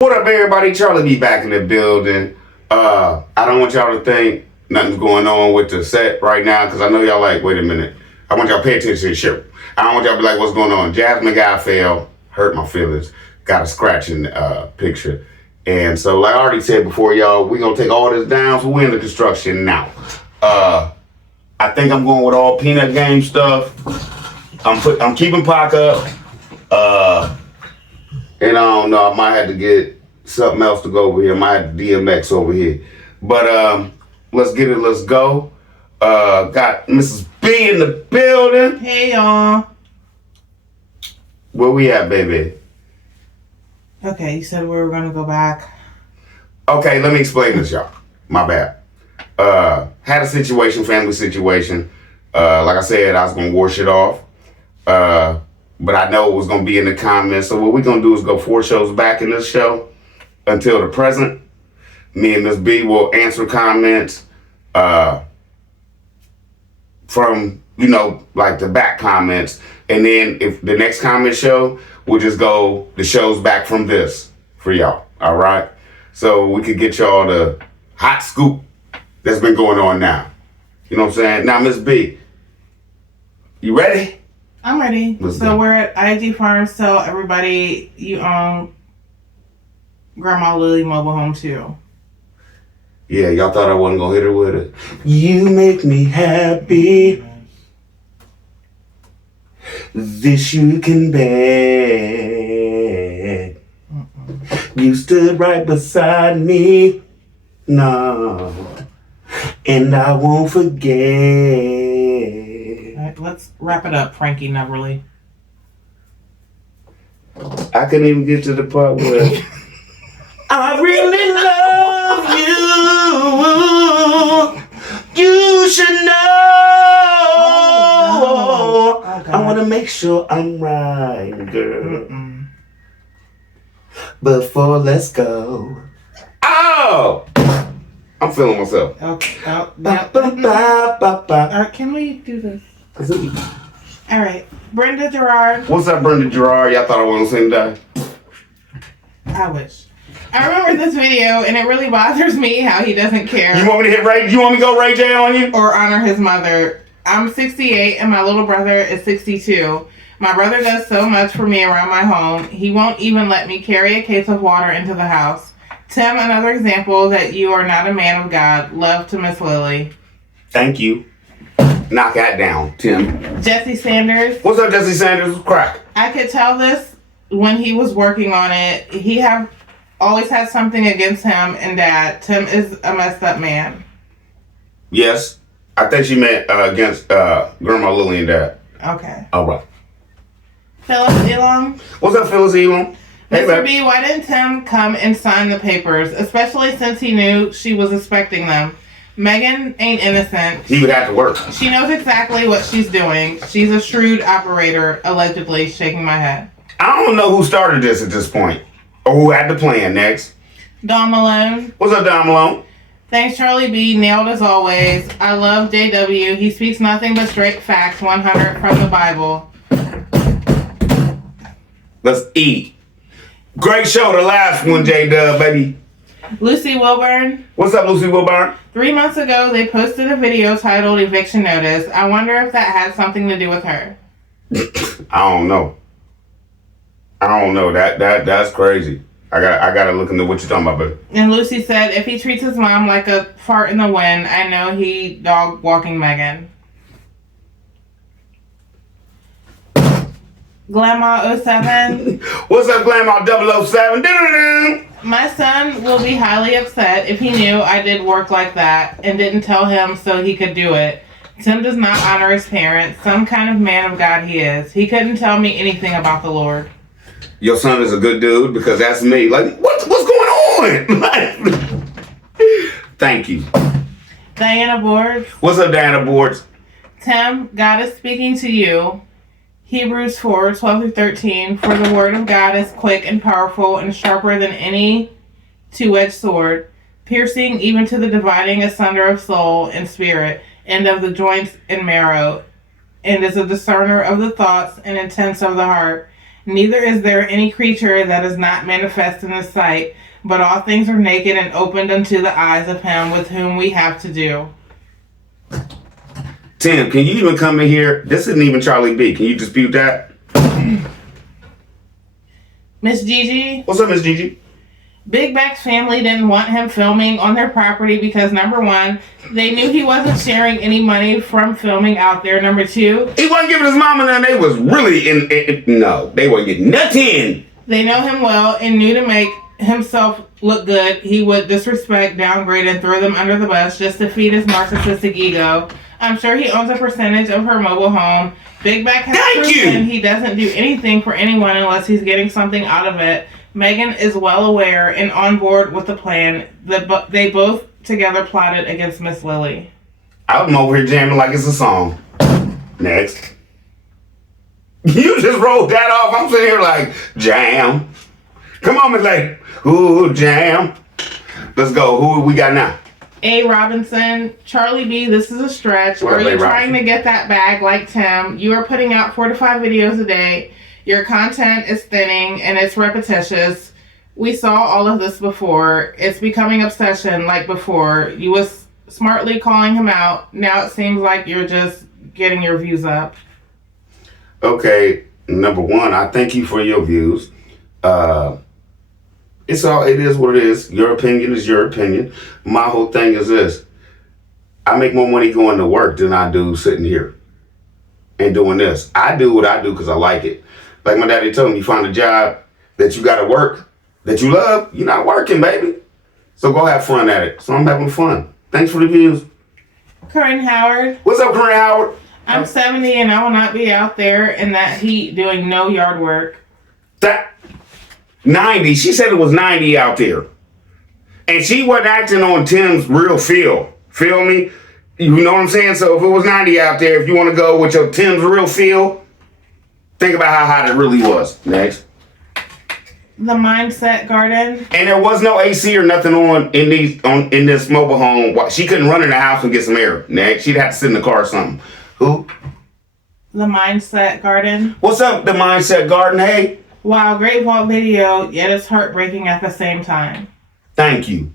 What up, everybody? Charlie B back in the building. I don't want y'all to think nothing's going on with the set right now, because I know y'all like, wait a minute. I want y'all to pay attention to the show. I don't want y'all to be like, what's going on? Jasmine guy fell, hurt my feelings, got a scratch in the picture. And so, like I already said before, y'all, we're going to take all this down, so we're in the construction now. I think I'm going with all peanut game stuff. I'm keeping Pac up. And I don't know, I might have to get something else to go over here. I might have to DMX over here. But let's get it, let's go. Got Mrs. B in the building. Hey, y'all. Where we at, baby? Okay, you said we were going to go back. Okay, let me explain this, y'all. My bad. Had a situation, family situation. Like I said, I was going to wash it off. But I know it was going to be in the comments. So what we're going to do is go 4 shows back in this show until the present. Me and Miss B will answer comments from, like the back comments. And then if the next comment show, we'll just go the shows back from this for y'all. All right? So we could get y'all the hot scoop that's been going on now. You know what I'm saying? Now, Miss B, you ready? I'm ready. So we're at IG Farms. Tell everybody you own Grandma Lily mobile home too. Yeah, y'all thought I wasn't gonna hit her with it. You make me happy. This you can bet. You stood right beside me. No. And I won't forget. Let's wrap it up, Frankie Neverly. I couldn't even get to the part where I really love you. You should know. Oh, I want to make sure I'm right, girl. Before let's go. Oh! I'm feeling myself. Okay. Oh, can we do this? All right, Brenda Gerard. What's up, Brenda Gerard? Y'all thought I wasn't sing that? I wish. I remember this video, and it really bothers me how he doesn't care. You want me to hit Ray? You want me to go Ray J on you? Or honor his mother. I'm 68, and my little brother is 62. My brother does so much for me around my home. He won't even let me carry a case of water into the house. Tim, another example that you are not a man of God. Love to Miss Lily. Thank you. Knock that down, Tim. Jesse Sanders. What's up, Jesse Sanders? Crack. I could tell this when he was working on it. He always had something against him and Dad. Tim is a messed up man. Yes. I think she meant against Grandma Lily and Dad. Okay. All right. Phyllis Elam. What's up, Phyllis Elam? Hey, Mr. B, why didn't Tim come and sign the papers, especially since he knew she was expecting them? Megan ain't innocent. He would have to work. She knows exactly what she's doing. She's a shrewd operator, allegedly, shaking my head. I don't know who started this at this point. Or who had the plan next. Dawn Malone. What's up, Don Malone? Thanks, Charlie B. Nailed as always. I love JW. He speaks nothing but straight facts, 100 from the Bible. Let's eat. Great show, the last one, J-Dub, baby. Lucy Wilburn. What's up, Lucy Wilburn? 3 months ago, they posted a video titled Eviction Notice. I wonder if that had something to do with her. I don't know. That's crazy. I gotta look into what you're talking about, baby. And Lucy said, if he treats his mom like a fart in the wind, I know he dog walking Megan. Grandma 07. What's up, Grandma 007? Do-do-do. My son will be highly upset if he knew I did work like that and didn't tell him so he could do it. Tim does not honor his parents. Some kind of man of God he is. He couldn't tell me anything about the Lord. Your son is a good dude, because that's me. Like, what's going on? Thank you. Diana Boards. What's up, Diana Boards? Tim, God is speaking to you. Hebrews 4:12-13. For the word of God is quick and powerful and sharper than any two-edged sword, piercing even to the dividing asunder of soul and spirit, and of the joints and marrow, and is a discerner of the thoughts and intents of the heart. Neither is there any creature that is not manifest in his sight, but all things are naked and opened unto the eyes of him with whom we have to do. Tim, can you even come in here? This isn't even Charlie B. Can you dispute that? Miss Gigi? What's up, Miss Gigi? Big Back's family didn't want him filming on their property because, number one, they knew he wasn't sharing any money from filming out there. Number two, he wasn't giving his mama none. They was really no, they weren't getting nothing. They know him well and knew to make himself look good, he would disrespect, downgrade, and throw them under the bus just to feed his narcissistic ego. I'm sure he owns a percentage of her mobile home. Big Back has proven he doesn't do anything for anyone unless he's getting something out of it. Megan is well aware and on board with the plan. They both together plotted against Miss Lily. I'm over here jamming like it's a song. Next. You just rolled that off. I'm sitting here like, jam. Come on, Miss Lady. Ooh, jam. Let's go. Who we got now? A. Robinson. Charlie B., this is a stretch. Are you trying to get that bag like Tim? You are putting out 4 to 5 videos a day. Your content is thinning and it's repetitious. We saw all of this before. It's becoming obsession like before. You was smartly calling him out. Now it seems like you're just getting your views up. Okay, number one, I thank you for your views. It is what it is. Your opinion is your opinion. My whole thing is this. I make more money going to work than I do sitting here and doing this. I do what I do because I like it. Like my daddy told me, you find a job that you got to work, that you love, you're not working, baby. So go have fun at it. So I'm having fun. Thanks for the views. Corinne Howard. What's up, Corinne Howard? I'm 70 and I will not be out there in that heat doing no yard work. That 90. She said it was 90 out there. And she wasn't acting on Tim's real feel. Feel me? You know what I'm saying? So if it was 90 out there, if you want to go with your Tim's real feel, think about how hot it really was. Next. The Mindset Garden. And there was no AC or nothing on in this mobile home. She couldn't run in the house and get some air. Next. She'd have to sit in the car or something. Who? The Mindset Garden. What's up, the Mindset Garden? Hey. Wow, great vault video, yet it's heartbreaking at the same time. Thank you.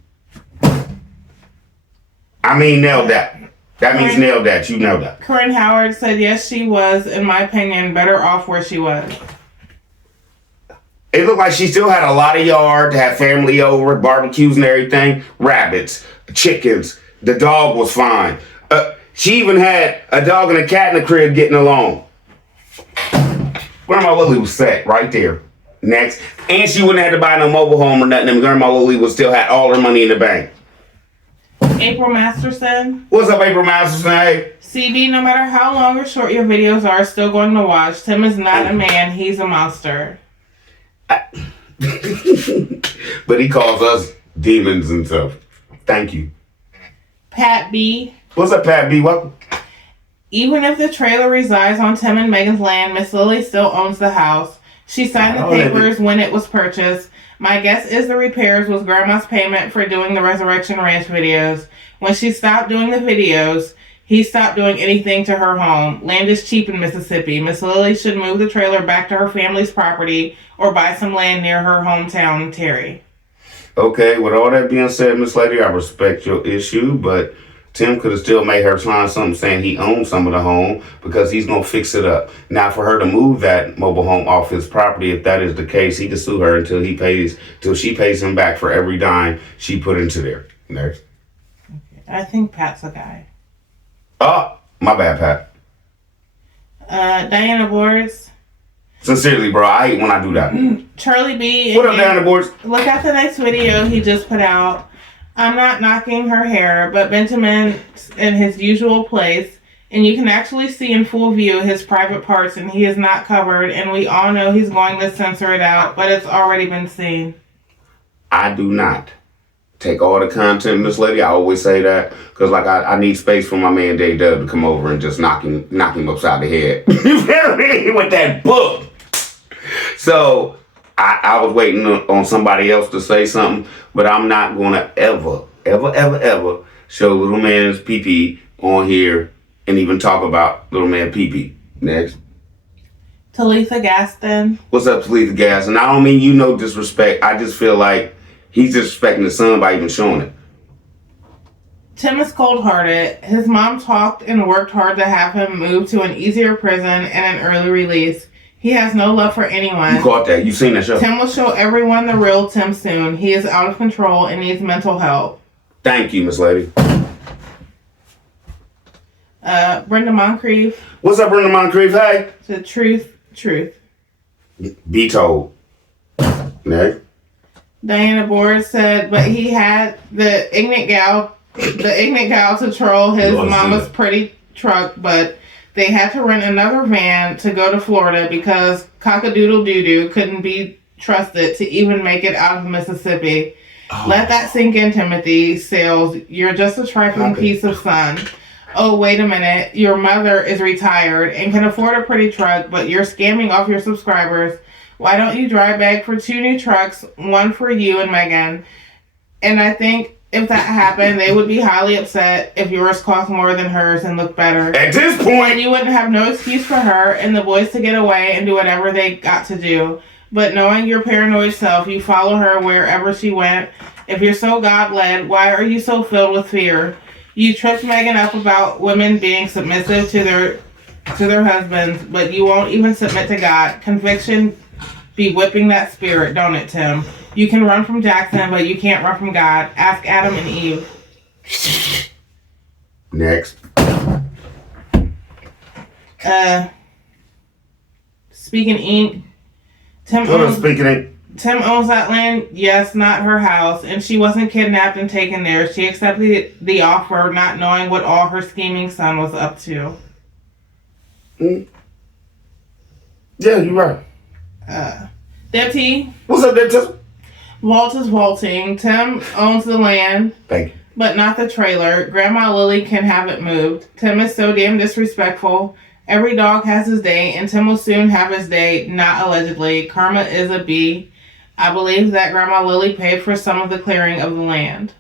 I mean, nailed that. That means nailed that. You nailed that. Corinne Howard said, yes, she was, in my opinion, better off where she was. It looked like she still had a lot of yard to have family over, barbecues and everything. Rabbits, chickens. The dog was fine. She even had a dog and a cat in the crib getting along. Grandma Lily was set right there. Next. And she wouldn't have to buy no mobile home or nothing. And Grandma Lily would still have all her money in the bank. April Masterson. What's up, April Masterson? Hey. CB, no matter how long or short your videos are, still going to watch. Tim is not a man. He's a monster. But he calls us demons and stuff. Thank you. Pat B. What's up, Pat B? Welcome. Even if the trailer resides on Tim and Megan's land, Miss Lily still owns the house. She signed the papers when it was purchased. My guess is the repairs was Grandma's payment for doing the Resurrection Ranch videos. When she stopped doing the videos, he stopped doing anything to her home. Land is cheap in Mississippi. Miss Lily should move the trailer back to her family's property or buy some land near her hometown, Terry. Okay, with all that being said, Miss Lady, I respect your issue, but Tim could have still made her sign something saying he owns some of the home because he's going to fix it up. Now, for her to move that mobile home off his property, if that is the case, he can sue her until she pays him back for every dime she put into there. Next. Okay. I think Pat's a guy. Oh, my bad, Pat. Diana Boards. Sincerely, bro, I hate when I do that. Charlie B. What up, Diana Boards? Look at the next video he just put out. I'm not knocking her hair, but Benjamin's in his usual place, and you can actually see in full view his private parts, and he is not covered, and we all know he's going to censor it out, but it's already been seen. I do not take all the content, Miss Lady. I always say that because, like, I need space for my man Dave Dub to come over and just knock him upside the head. You feel me? With that book. So I was waiting on somebody else to say something, but I'm not going to ever show little man's pee-pee on here and even talk about little man pee-pee. Next. Talitha Gaston. What's up, Talitha Gas? And I don't mean disrespect. I just feel like he's disrespecting his son by even showing it. Tim is cold-hearted. His mom talked and worked hard to have him move to an easier prison and an early release. He has no love for anyone. You caught that. You seen that show. Tim will show everyone the real Tim soon. He is out of control and needs mental help. Thank you, Miss Lady. Brenda Moncrief. What's up, Brenda Moncrief? Hey. The truth. Be told. Next. Diana Board said, but he had the ignorant gal to troll his mama's pretty truck, but they had to rent another van to go to Florida because Cockadoodle-Doo-Doo couldn't be trusted to even make it out of Mississippi. Oh. Let that sink in, Timothy Sales. You're just a trifling piece of sun. Oh, wait a minute. Your mother is retired and can afford a pretty truck, but you're scamming off your subscribers. Why don't you dry bag for 2 new trucks, one for you and Megan? And I think if that happened, they would be highly upset if yours cost more than hers and looked better. At this point, and you wouldn't have no excuse for her and the boys to get away and do whatever they got to do. But knowing your paranoid self, you follow her wherever she went. If you're so God-led, why are you so filled with fear? You tripped Megan up about women being submissive to their husbands, but you won't even submit to God. Conviction be whipping that spirit, don't it, Tim? You can run from Jackson, but you can't run from God. Ask Adam and Eve. Next. Speaking ink. Tim owns that land. Yes, not her house. And she wasn't kidnapped and taken there. She accepted the offer, not knowing what all her scheming son was up to. Mm. Yeah, you're right. Deputy. What's up, Deputy? Walt is waltzing. Tim owns the land. Thank you. But not the trailer. Grandma Lily can have it moved. Tim is so damn disrespectful. Every dog has his day, and Tim will soon have his day, not allegedly. Karma is a B. I believe that Grandma Lily paid for some of the clearing of the land.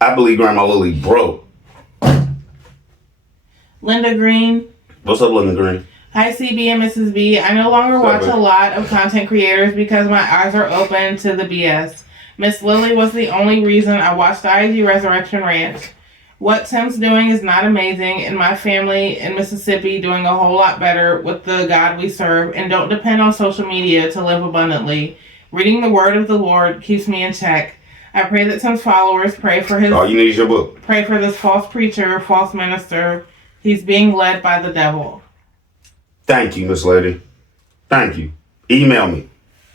I believe Grandma Lily broke. Linda Green. What's up, Linda Green? Hi, CB and Mrs. B. I no longer watch a lot of content creators because my eyes are open to the BS. Miss Lily was the only reason I watched the IG Resurrection Ranch. What Tim's doing is not amazing, and my family in Mississippi doing a whole lot better with the God we serve and don't depend on social media to live abundantly. Reading the word of the Lord keeps me in check. I pray that Tim's followers pray for his... All you need is your book. Pray for this false preacher, false minister. He's being led by the devil. Thank you, Miss Lady. Thank you. Email me.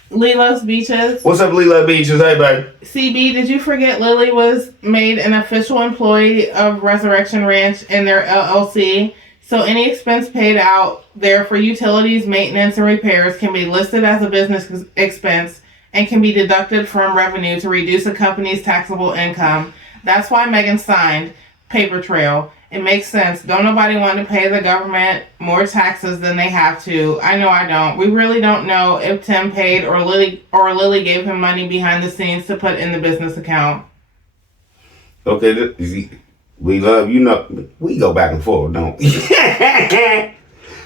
Lilo's Beaches. What's up, Lilo Beaches? Hey, baby. CB, did you forget Lily was made an official employee of Resurrection Ranch in their LLC? So any expense paid out there for utilities, maintenance, and repairs can be listed as a business expense and can be deducted from revenue to reduce a company's taxable income. That's why Megan signed Paper Trail. It makes sense. Don't nobody want to pay the government more taxes than they have to. I know I don't. We really don't know if Tim paid or Lily gave him money behind the scenes to put in the business account. Okay, we love we go back and forth, don't we?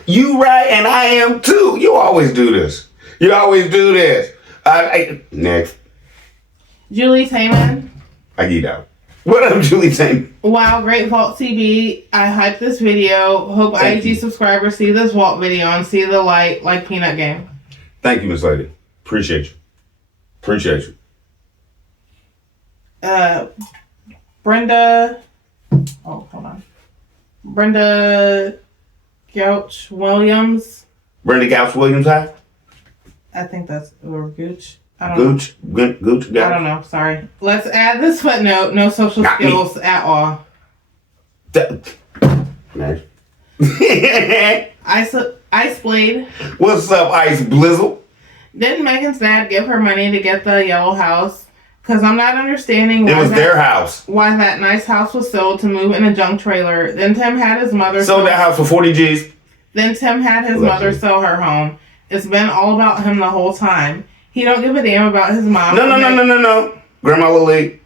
You right, and I am too. You always do this. Next. Julie Taman. I get out. What up, Julie Taman? Wow, great Vault CB. I hyped this video. Hope IG subscribers see this Vault video and see the light like Peanut Game. Thank you, Miss Lady. Appreciate you. Brenda. Oh, hold on. Brenda Gouch Williams. Brenda Gouch Williams, hi? I think that's, or Gooch. Gooch. I don't know. Sorry. Let's add this footnote. No social skills at all. Nice. Ice Blade. What's up, Ice Blizzle? Didn't Megan's dad give her money to get the yellow house? Because I'm not understanding why their house. Why that nice house was sold to move in a junk trailer. Then Tim had his mother sold that house for 40 G's. Then Tim had his mother sell her home. It's been all about him the whole time. He don't give a damn about his mom. No. Grandma Lily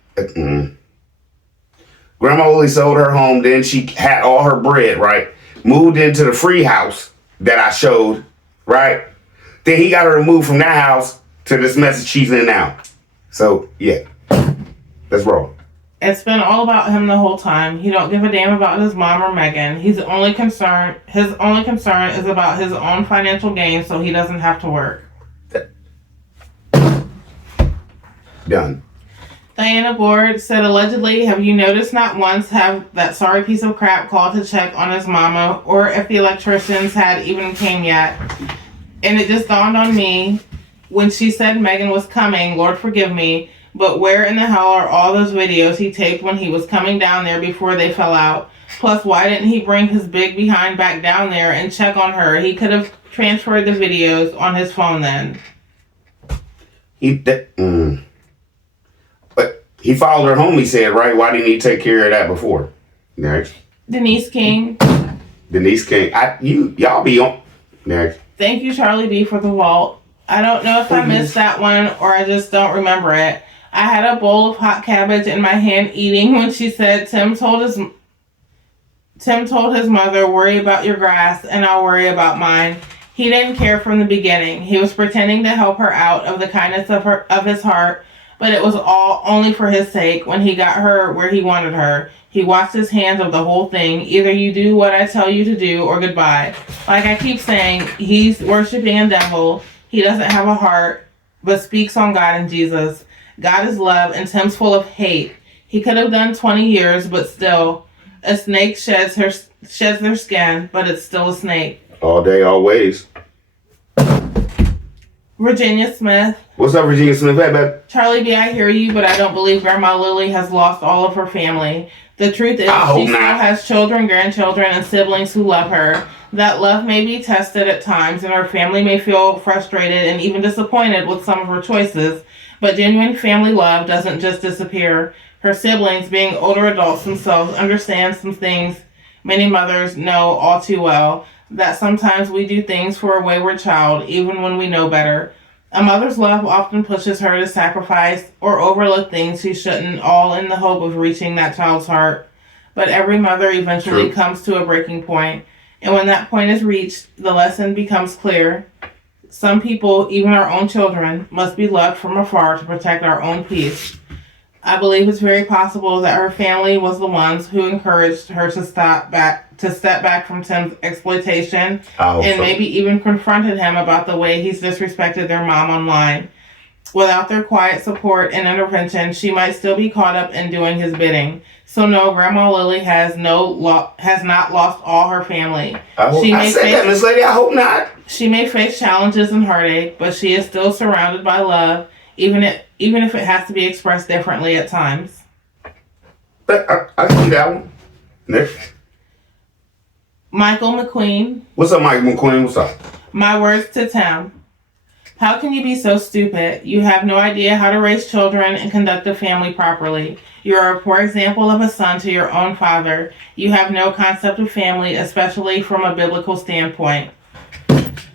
sold her home. Then she had all her bread, right? Moved into the free house that I showed right? Then he got her removed from that house to this message she's in now. So, yeah. Let's roll. It's been all about him the whole time. He don't give a damn about his mom or Megan. His only concern is about his own financial gain so he doesn't have to work. Done. Diana Board said, allegedly, have you noticed not once have that sorry piece of crap called to check on his mama or if the electricians had even came yet? And it just dawned on me when she said Megan was coming, Lord forgive me, but where in the hell are all those videos he taped when he was coming down there before they fell out? Plus, why didn't he bring his big behind back down there and check on her? He could have transferred the videos on his phone then. But he followed her home, he said, right? Why didn't he take care of that before? Next. Denise King. Y'all be on. Next. Thank you, Charlie B, for the vault. I don't know if I missed that one or I just don't remember it. I had a bowl of hot cabbage in my hand eating when she said Tim told his mother, worry about your grass and I'll worry about mine. He didn't care from the beginning. He was pretending to help her out of the kindness of his heart, but it was all only for his sake. When he got her where he wanted her, he washed his hands of the whole thing. Either you do what I tell you to do or goodbye. Like I keep saying, he's worshiping a devil. He doesn't have a heart, but speaks on God and Jesus. God is love, and Tim's full of hate. He could have done 20 years, but still, a snake sheds their skin, but it's still a snake. All day, always. Virginia Smith. What's up, Virginia Smith? Hey, babe. Charlie B, I hear you, but I don't believe Grandma Lily has lost all of her family. The truth is, she still has children, grandchildren, and siblings who love her. That love may be tested at times, and her family may feel frustrated and even disappointed with some of her choices. But genuine family love doesn't just disappear. Her siblings, being older adults themselves, understand some things many mothers know all too well, that sometimes we do things for a wayward child, even when we know better. A mother's love often pushes her to sacrifice or overlook things she shouldn't, all in the hope of reaching that child's heart. But every mother eventually comes to a breaking point, and when that point is reached, the lesson becomes clear. Some people, even our own children, must be loved from afar to protect our own peace. I believe it's very possible that her family was the ones who encouraged her to step back from Tim's exploitation, and maybe even confronted him about the way he's disrespected their mom online. Without their quiet support and intervention, she might still be caught up in doing his bidding. So no, Grandma Lily has not lost all her family. I said that, Miss Lady. I hope not. She may face challenges and heartache, but she is still surrounded by love, even if it has to be expressed differently at times. But I see that one. Next. Michael McQueen. What's up, Michael McQueen? What's up? My words to Tim. How can you be so stupid? You have no idea how to raise children and conduct a family properly. You are a poor example of a son to your own father. You have no concept of family, especially from a biblical standpoint.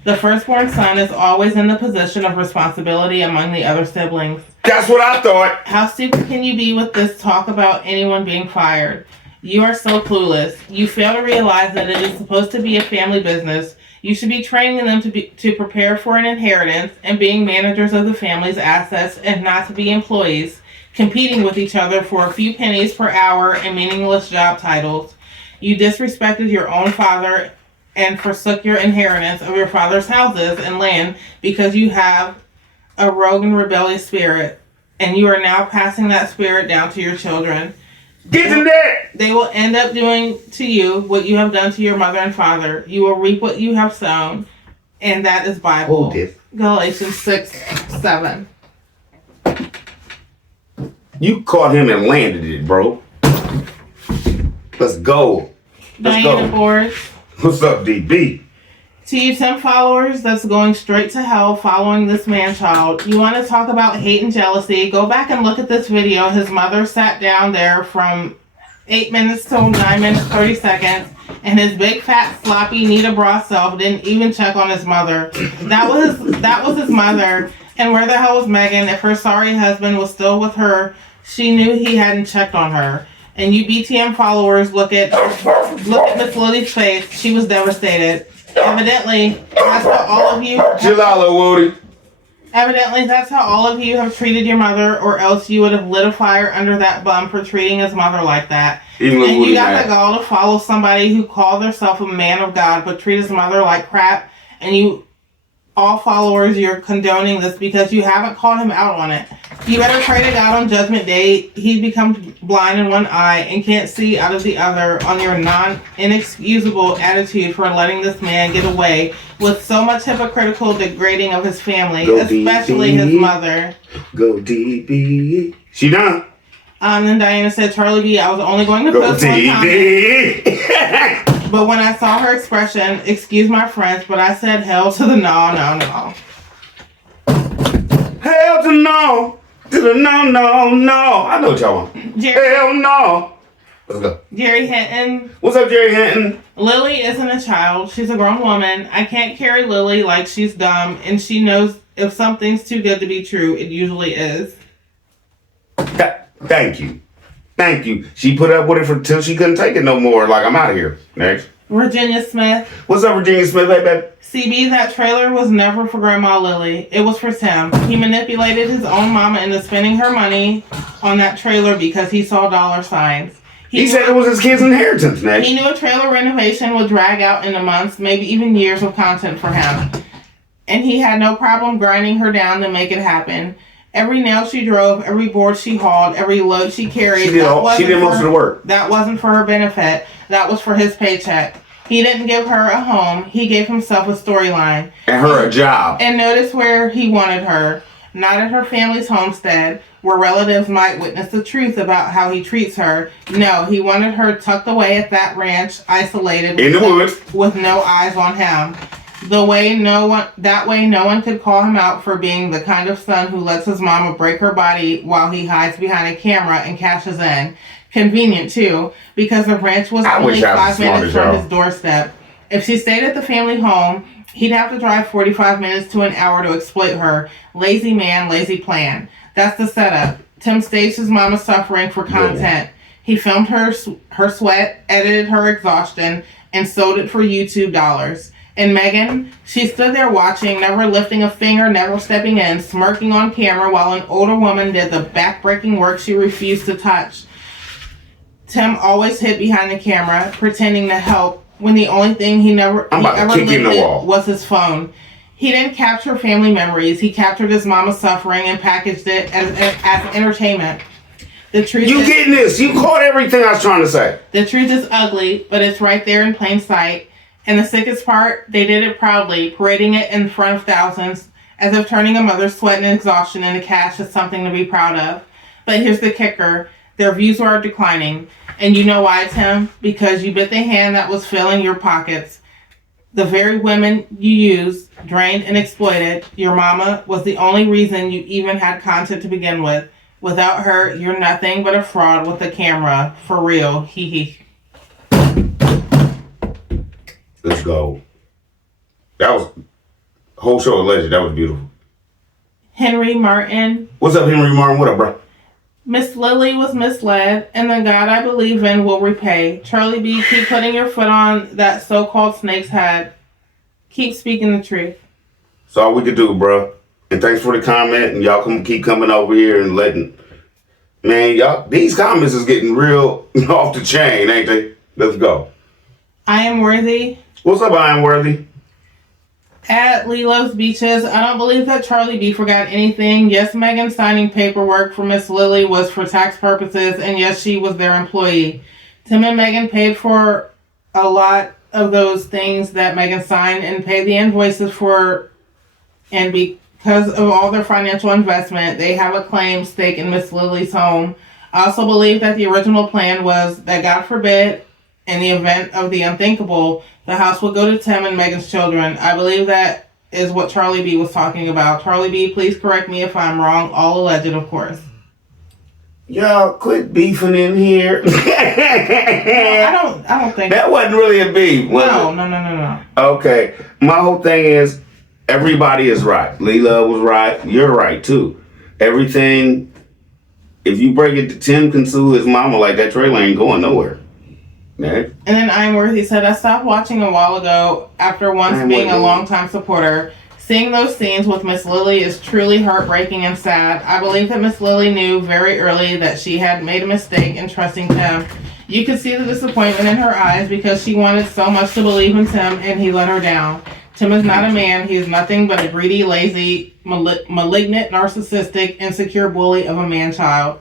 The firstborn son is always in the position of responsibility among the other siblings. That's what I thought. How stupid can you be with this talk about anyone being fired? You are so clueless. You fail to realize that it is supposed to be a family business. You should be training them to prepare for an inheritance and being managers of the family's assets and not to be employees, competing with each other for a few pennies per hour and meaningless job titles. You disrespected your own father and forsook your inheritance of your father's houses and land because you have a rogue and rebellious spirit, and you are now passing that spirit down to your children. Get in there! They will end up doing to you what you have done to your mother and father. You will reap what you have sown, and that is Bible. Galatians 6:7. You caught him and landed it, bro. Let's go. Diana Boris. What's up, DB? To you 10 followers that's going straight to hell following this man-child, you want to talk about hate and jealousy, go back and look at this video. His mother sat down there from 8 minutes till 9 minutes 30 seconds, and his big fat sloppy Nita bra self didn't even check on his mother. That was his mother. And where the hell was Megan? If her sorry husband was still with her, she knew he hadn't checked on her. And you BTM followers, look at Miss Lily's face. She was devastated. Evidently, that's how all of you. Jalala Woody. Evidently, that's how all of you have treated your mother, or else you would have lit a fire under that bum for treating his mother like that. Even And Woody you got mad. the gall to follow somebody who called themselves a man of God but treat his mother like crap, and you, all followers, you're condoning this because you haven't called him out on it. You better pray to God on Judgment Day he becomes blind in one eye and can't see out of the other on your inexcusable attitude for letting this man get away with so much hypocritical degrading of his family, Go especially DB. his mother. Go DB. She done. Then Diana said, Charlie B, I was only going to Go post one comment. DB. But when I saw her expression, excuse my French, but I said hell to the no. Hell to no. To the no. I know what y'all want. Hell no. Let's go. Jerry Hinton. What's up, Jerry Hinton? Lily isn't a child. She's a grown woman. I can't carry Lily like she's dumb, and she knows if something's too good to be true, it usually is. Thank you. She put up with it till she couldn't take it no more. Like, I'm out of here. Next. Virginia Smith. What's up, Virginia Smith? Hey, baby. CB, that trailer was never for Grandma Lily. It was for Tim. He manipulated his own mama into spending her money on that trailer because he saw dollar signs. He said it was his kid's inheritance, next. He knew a trailer renovation would drag out into months, maybe even years of content for him. And he had no problem grinding her down to make it happen. Every nail she drove, every board she hauled, every load she carried. She did most of the work. That wasn't for her benefit. That was for his paycheck. He didn't give her a home. He gave himself a storyline. And her a job. And notice where he wanted her. Not at her family's homestead, where relatives might witness the truth about how he treats her. No, he wanted her tucked away at that ranch, isolated. In the woods. With no eyes on him. That way no one could call him out for being the kind of son who lets his mama break her body while he hides behind a camera and cashes in. Convenient too, because the ranch was only 5 minutes from his doorstep. If she stayed at the family home, he'd have to drive 45 minutes to an hour to exploit her. Lazy man, lazy plan. That's the setup. Tim staged his mama suffering for content. He filmed her sweat, edited her exhaustion, and sold it for YouTube dollars. And Megan, she stood there watching, never lifting a finger, never stepping in, smirking on camera while an older woman did the back-breaking work she refused to touch. Tim always hid behind the camera, pretending to help, when the only thing he ever lifted was his phone. He didn't capture family memories. He captured his mama's suffering and packaged it as entertainment. The truth You getting this? You caught everything I was trying to say. The truth is ugly, but it's right there in plain sight. And the sickest part, they did it proudly, parading it in front of thousands, as if turning a mother's sweat and exhaustion into cash is something to be proud of. But here's the kicker. Their views are declining. And you know why, Tim? Because you bit the hand that was filling your pockets. The very women you used, drained, and exploited, your mama, was the only reason you even had content to begin with. Without her, you're nothing but a fraud with a camera. For real. Hee hee. Let's go. That was whole show of legend. That was beautiful. Henry Martin. What's up, Henry Martin? What up, bro? Miss Lily was misled, and the God I believe in will repay. Charlie B, keep putting your foot on that so-called snake's head. Keep speaking the truth. That's all we could do, bro. And thanks for the comment, and y'all keep coming over here and letting... Man, y'all, these comments is getting real off the chain, ain't they? Let's go. I am worthy. What's up, I am worthy? At Lilo's Beaches, I don't believe that Charlie B forgot anything. Yes, Megan signing paperwork for Miss Lily was for tax purposes, and yes, she was their employee. Tim and Megan paid for a lot of those things that Megan signed and paid the invoices for, and because of all their financial investment, they have a claim stake in Miss Lily's home. I also believe that the original plan was that, God forbid, in the event of the unthinkable, the house will go to Tim and Megan's children. I believe that is what Charlie B was talking about. Charlie B, please correct me if I'm wrong. All alleged, of course. Y'all quit beefing in here. No, I don't think that wasn't really a beef, was it? No. Okay. My whole thing is everybody is right. Leela was right. You're right too. Everything, if you break it to Tim can sue his mama, like that trailer ain't going nowhere. Next. And then I'm Worthy said, I stopped watching a while ago after once being a longtime supporter. Seeing those scenes with Miss Lily is truly heartbreaking and sad. I believe that Miss Lily knew very early that she had made a mistake in trusting Tim. You could see the disappointment in her eyes because she wanted so much to believe in Tim and he let her down. Tim is not a man. He is nothing but a greedy, lazy, malignant, narcissistic, insecure bully of a man-child.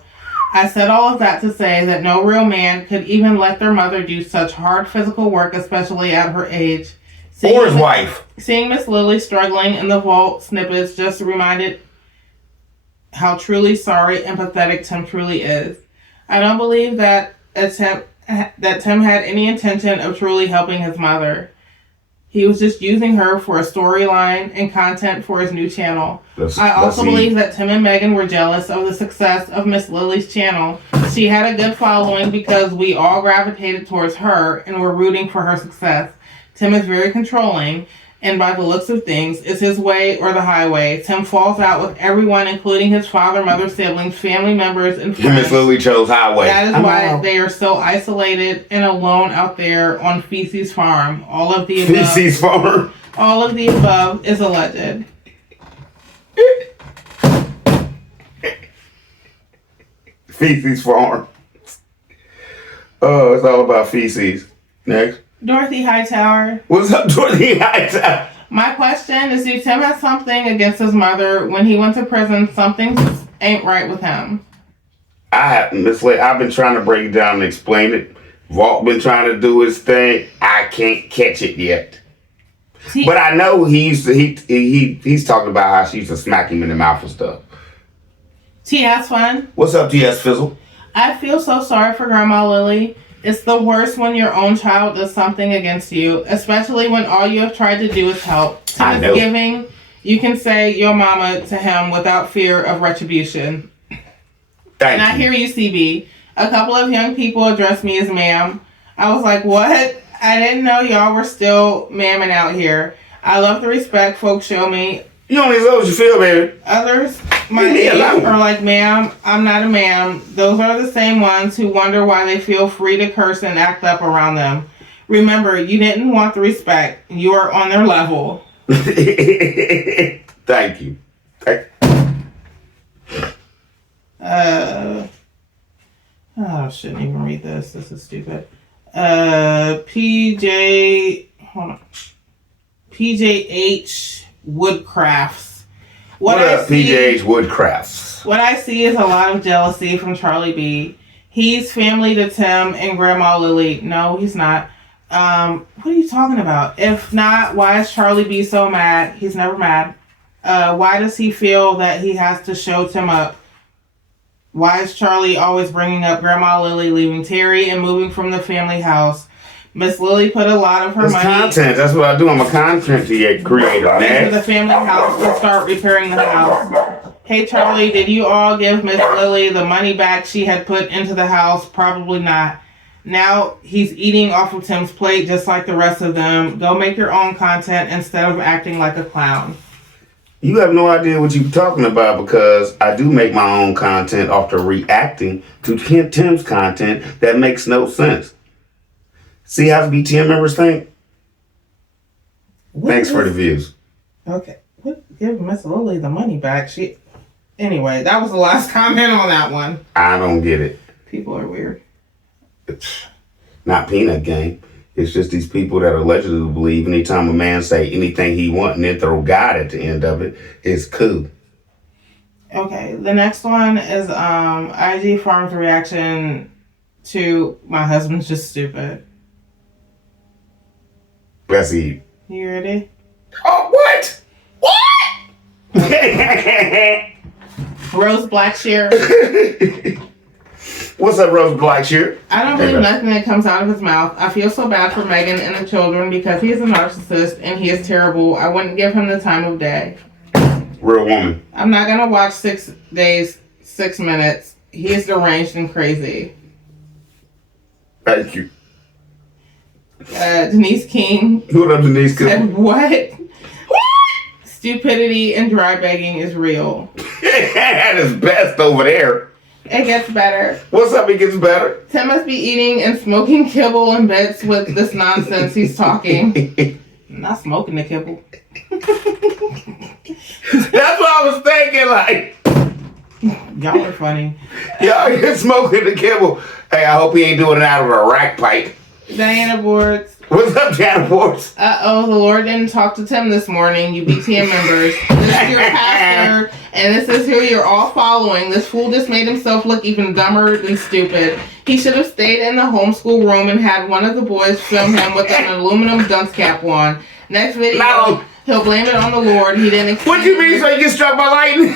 I said all of that to say that no real man could even let their mother do such hard physical work, especially at her age. Or his wife. Seeing Miss Lily struggling in the vault snippets just reminded how truly sorry and pathetic Tim truly is. I don't believe that Tim had any intention of truly helping his mother. He was just using her for a storyline and content for his new channel. I also believe that Tim and Megan were jealous of the success of Miss Lily's channel. She had a good following because we all gravitated towards her and were rooting for her success. Tim is very controlling, and by the looks of things, it's his way or the highway. Tim falls out with everyone, including his father, mother, siblings, family members, and friends. Miss Lily chose highway. That is why they are so isolated and alone out there on Feces Farm. All of the above. Feces Farm. All of the above is alleged. Feces Farm. Oh, it's all about feces. Next. Dorothy Hightower. What's up, Dorothy Hightower? My question is, do Tim have something against his mother? When he went to prison, something ain't right with him. I've been trying to break it down and explain it. Walt been trying to do his thing. I can't catch it yet. But I know he's talking about how she used to smack him in the mouth and stuff. T.S. Fun. What's up, T.S. Fizzle? I feel so sorry for Grandma Lily. It's the worst when your own child does something against you, especially when all you have tried to do is help. Tim is giving. You can say your mama to him without fear of retribution. Thank you. I hear you, CB. A couple of young people addressed me as ma'am. I was like, what? I didn't know y'all were still mamming out here. I love the respect folks show me. You only as old as you feel, baby. Others, my age, are like, ma'am, I'm not a ma'am. Those are the same ones who wonder why they feel free to curse and act up around them. Remember, you didn't want the respect. You are on their level. Thank you. I shouldn't even read this. This is stupid. PJH Woodcrafts. What up, PJH Woodcrafts? What I see is a lot of jealousy from Charlie B. He's family to Tim and Grandma Lily. No, he's not. What are you talking about? If not, why is Charlie B so mad? He's never mad. Why does he feel that he has to show Tim up? Why is Charlie always bringing up Grandma Lily leaving Terry and moving from the family house? Miss Lily put a lot of her money... content. That's what I do. I'm a content creator, man. ...into the family house to start repairing the house. Hey, Charlie, did you all give Miss Lily the money back she had put into the house? Probably not. Now he's eating off of Tim's plate just like the rest of them. Go make your own content instead of acting like a clown. You have no idea what you're talking about because I do make my own content after reacting to Tim's content that makes no sense. See how the BTM members think? Thanks for the views. Okay. Give Miss Lily the money back. Anyway, that was the last comment on that one. I don't get it. People are weird. It's not Peanut Game. It's just these people that allegedly believe anytime a man say anything he wants and then throw God at the end of it, it's cool. Okay, the next one is IG Farm's reaction to my husband's just stupid. Let's eat. You ready? Oh, what? What? Rose Blackshear. What's up, Rose Blackshear? I don't believe nothing that comes out of his mouth. I feel so bad for Megan and the children because he is a narcissist and he is terrible. I wouldn't give him the time of day. Real woman. I'm not going to watch 6 days, 6 minutes. He is deranged and crazy. Thank you. Denise King. What up, Denise King? Said, what? Stupidity and dry begging is real. That is best over there. It gets better. What's up? It gets better. Tim must be eating and smoking kibble and bits with this nonsense he's talking. Not smoking the kibble. That's what I was thinking, like. Y'all are funny. Y'all are smoking the kibble. Hey, I hope he ain't doing it out of a rack pipe. Diana Boards. What's up, Diana Boards? The Lord didn't talk to Tim this morning, you BTM members. This is your pastor, and this is who you're all following. This fool just made himself look even dumber than stupid. He should have stayed in the homeschool room and had one of the boys film him with an aluminum dunce cap on. Next video, he'll blame it on the Lord. He didn't explain. What do you mean, so you get struck by lightning?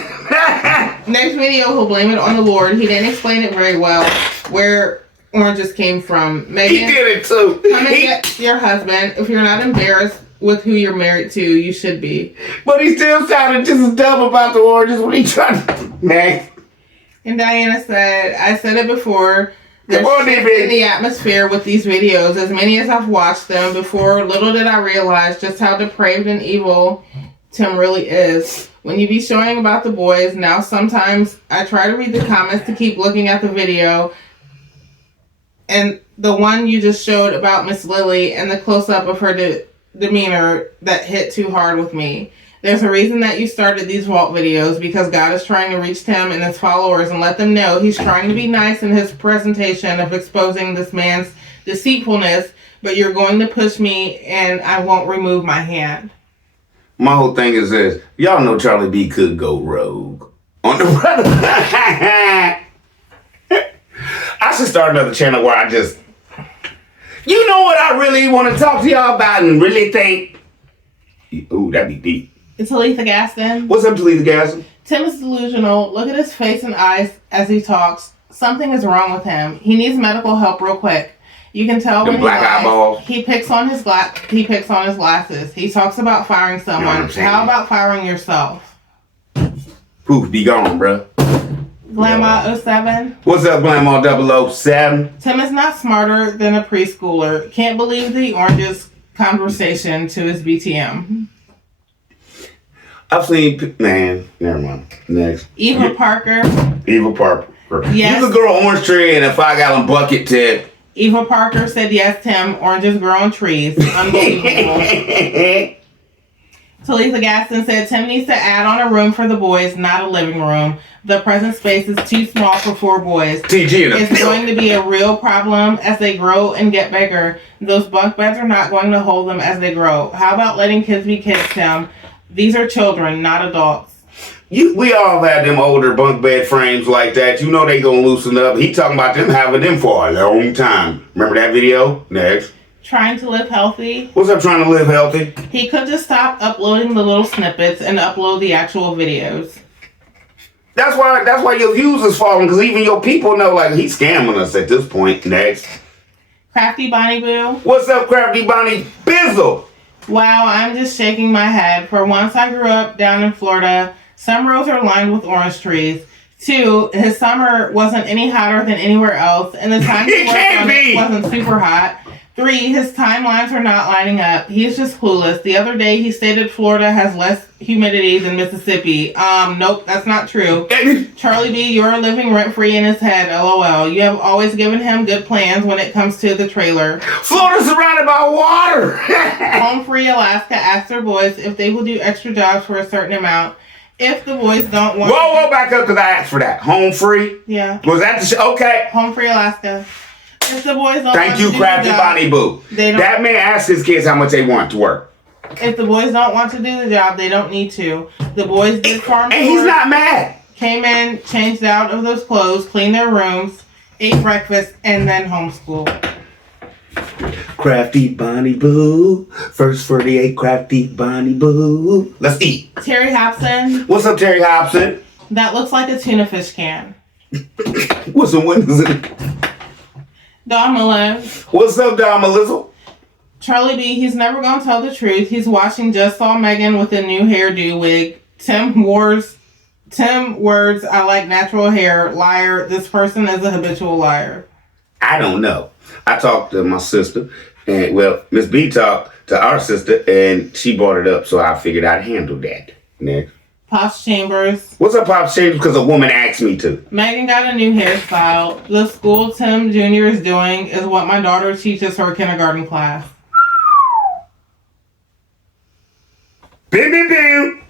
Next video, he'll blame it on the Lord. He didn't explain it very well. Where oranges came from. Megan, he did it too. Come and get your husband. If you're not embarrassed with who you're married to, you should be. But he still sounded just as dumb about the oranges when he tried to... Man. And Diana said, I said it before, there's Come on, shit in the atmosphere with these videos. As many as I've watched them before, little did I realize just how depraved and evil Tim really is. When you be showing about the boys, now sometimes I try to read the comments to keep looking at the video. And the one you just showed about Miss Lily and the close-up of her demeanor that hit too hard with me. There's a reason that you started these vault videos, because God is trying to reach Tim and his followers and let them know he's trying to be nice in his presentation of exposing this man's deceitfulness, but you're going to push me and I won't remove my hand. My whole thing is this. Y'all know Charlie B could go rogue. On the brother. I should start another channel where I just... You know what I really want to talk to y'all about and really think? Ooh, that'd be deep. It's Talitha Gaston. What's up, Talitha Gaston? Tim is delusional. Look at his face and eyes as he talks. Something is wrong with him. He needs medical help real quick. You can tell when black eyeballs. He picks on his glasses. He talks about firing someone. How about firing yourself? Poof, be gone, bruh. Grandma 07. What's up, Grandma 007? Tim is not smarter than a preschooler. Can't believe the oranges conversation to his BTM. I've seen... Man, never mind. Next. Eva Parker. Eva Parker. Yes. You could grow an orange tree in a 5-gallon bucket, Ted. Eva Parker said, yes, Tim, oranges grow on trees. Unbelievable. Talitha Gaston said, Tim needs to add on a room for the boys, not a living room. The present space is too small for 4 boys. It's going to be a real problem as they grow and get bigger. Those bunk beds are not going to hold them as they grow. How about letting kids be kids, Tim? These are children, not adults. We all had them older bunk bed frames like that. You know they gonna loosen up. He talking about them having them for a long time. Remember that video? Next. Trying to live healthy. What's up, trying to live healthy? He could just stop uploading the little snippets and upload the actual videos. That's why your views is falling, because even your people know, like, he's scamming us at this point. Next. Crafty Bonnie Boo. What's up, Crafty Bonnie Bizzle? Wow, I'm just shaking my head. For once, I grew up down in Florida. Some roads are lined with orange trees. 2, his summer wasn't any hotter than anywhere else, and the time he worked on it wasn't super hot. 3, his timelines are not lining up. He's just clueless. The other day, he stated Florida has less humidity than Mississippi. Nope, that's not true. Charlie B, you're living rent-free in his head, LOL. You have always given him good plans when it comes to the trailer. Florida's surrounded by water. Home Free Alaska asked their boys if they will do extra jobs for a certain amount. If the boys don't want... Whoa, back up, because I asked for that. Home Free? Yeah. Was that the Okay. Home Free Alaska. If the boys don't Thank you, Crafty Bonnie Boo. That man asked his kids how much they want to work. If the boys don't want to do the job, they don't need to. The boys did farm and he's not mad. Came in, changed out of those clothes, cleaned their rooms, ate breakfast, and then homeschooled. Crafty Bonnie Boo. First 48, Crafty Bonnie Boo. Let's eat. Terry Hobson. What's up, Terry Hobson? That looks like a tuna fish can. What's some windows in it? Don Malone. What's up, Don Melissa? Charlie B, he's never gonna tell the truth. He's watching Just Saw Megan with a new hairdo wig. Tim words, I like natural hair. Liar. This person is a habitual liar. I don't know. I talked to my sister, and Miss B talked to our sister, and she brought it up, so I figured I'd handle that. Next. Pops Chambers. What's up, Pops Chambers? Because a woman asked me to. Megan got a new hairstyle. The school Tim Jr. is doing is what my daughter teaches her kindergarten class. Bim, bim, bim.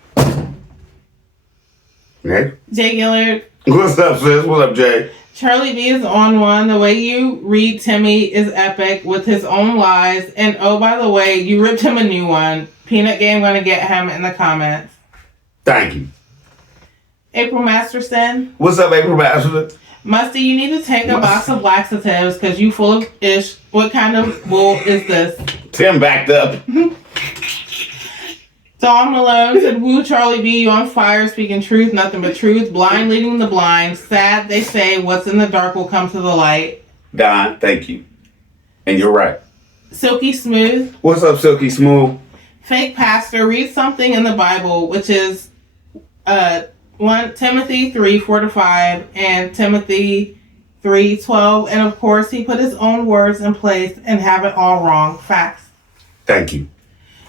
Next. Jay Gillard. What's up, sis? What's up, Jay? Charlie B is on one. The way you read Timmy is epic with his own lies. And oh, by the way, you ripped him a new one. Peanut Game gonna get him in the comments. Thank you. April Masterson. What's up, April Masterson? Musty, you need to take a box of laxatives because you full of ish. What kind of bull is this? Tim backed up. Dawn Malone said, woo Charlie B, you on fire, speaking truth, nothing but truth, blind leading the blind, sad they say what's in the dark will come to the light. Don, thank you. And you're right. Silky Smooth. What's up, Silky Smooth? Fake pastor, read something in the Bible, which is 1 Timothy 3:4-5 and Timothy 3:12. And of course, he put his own words in place and have it all wrong. Facts. Thank you.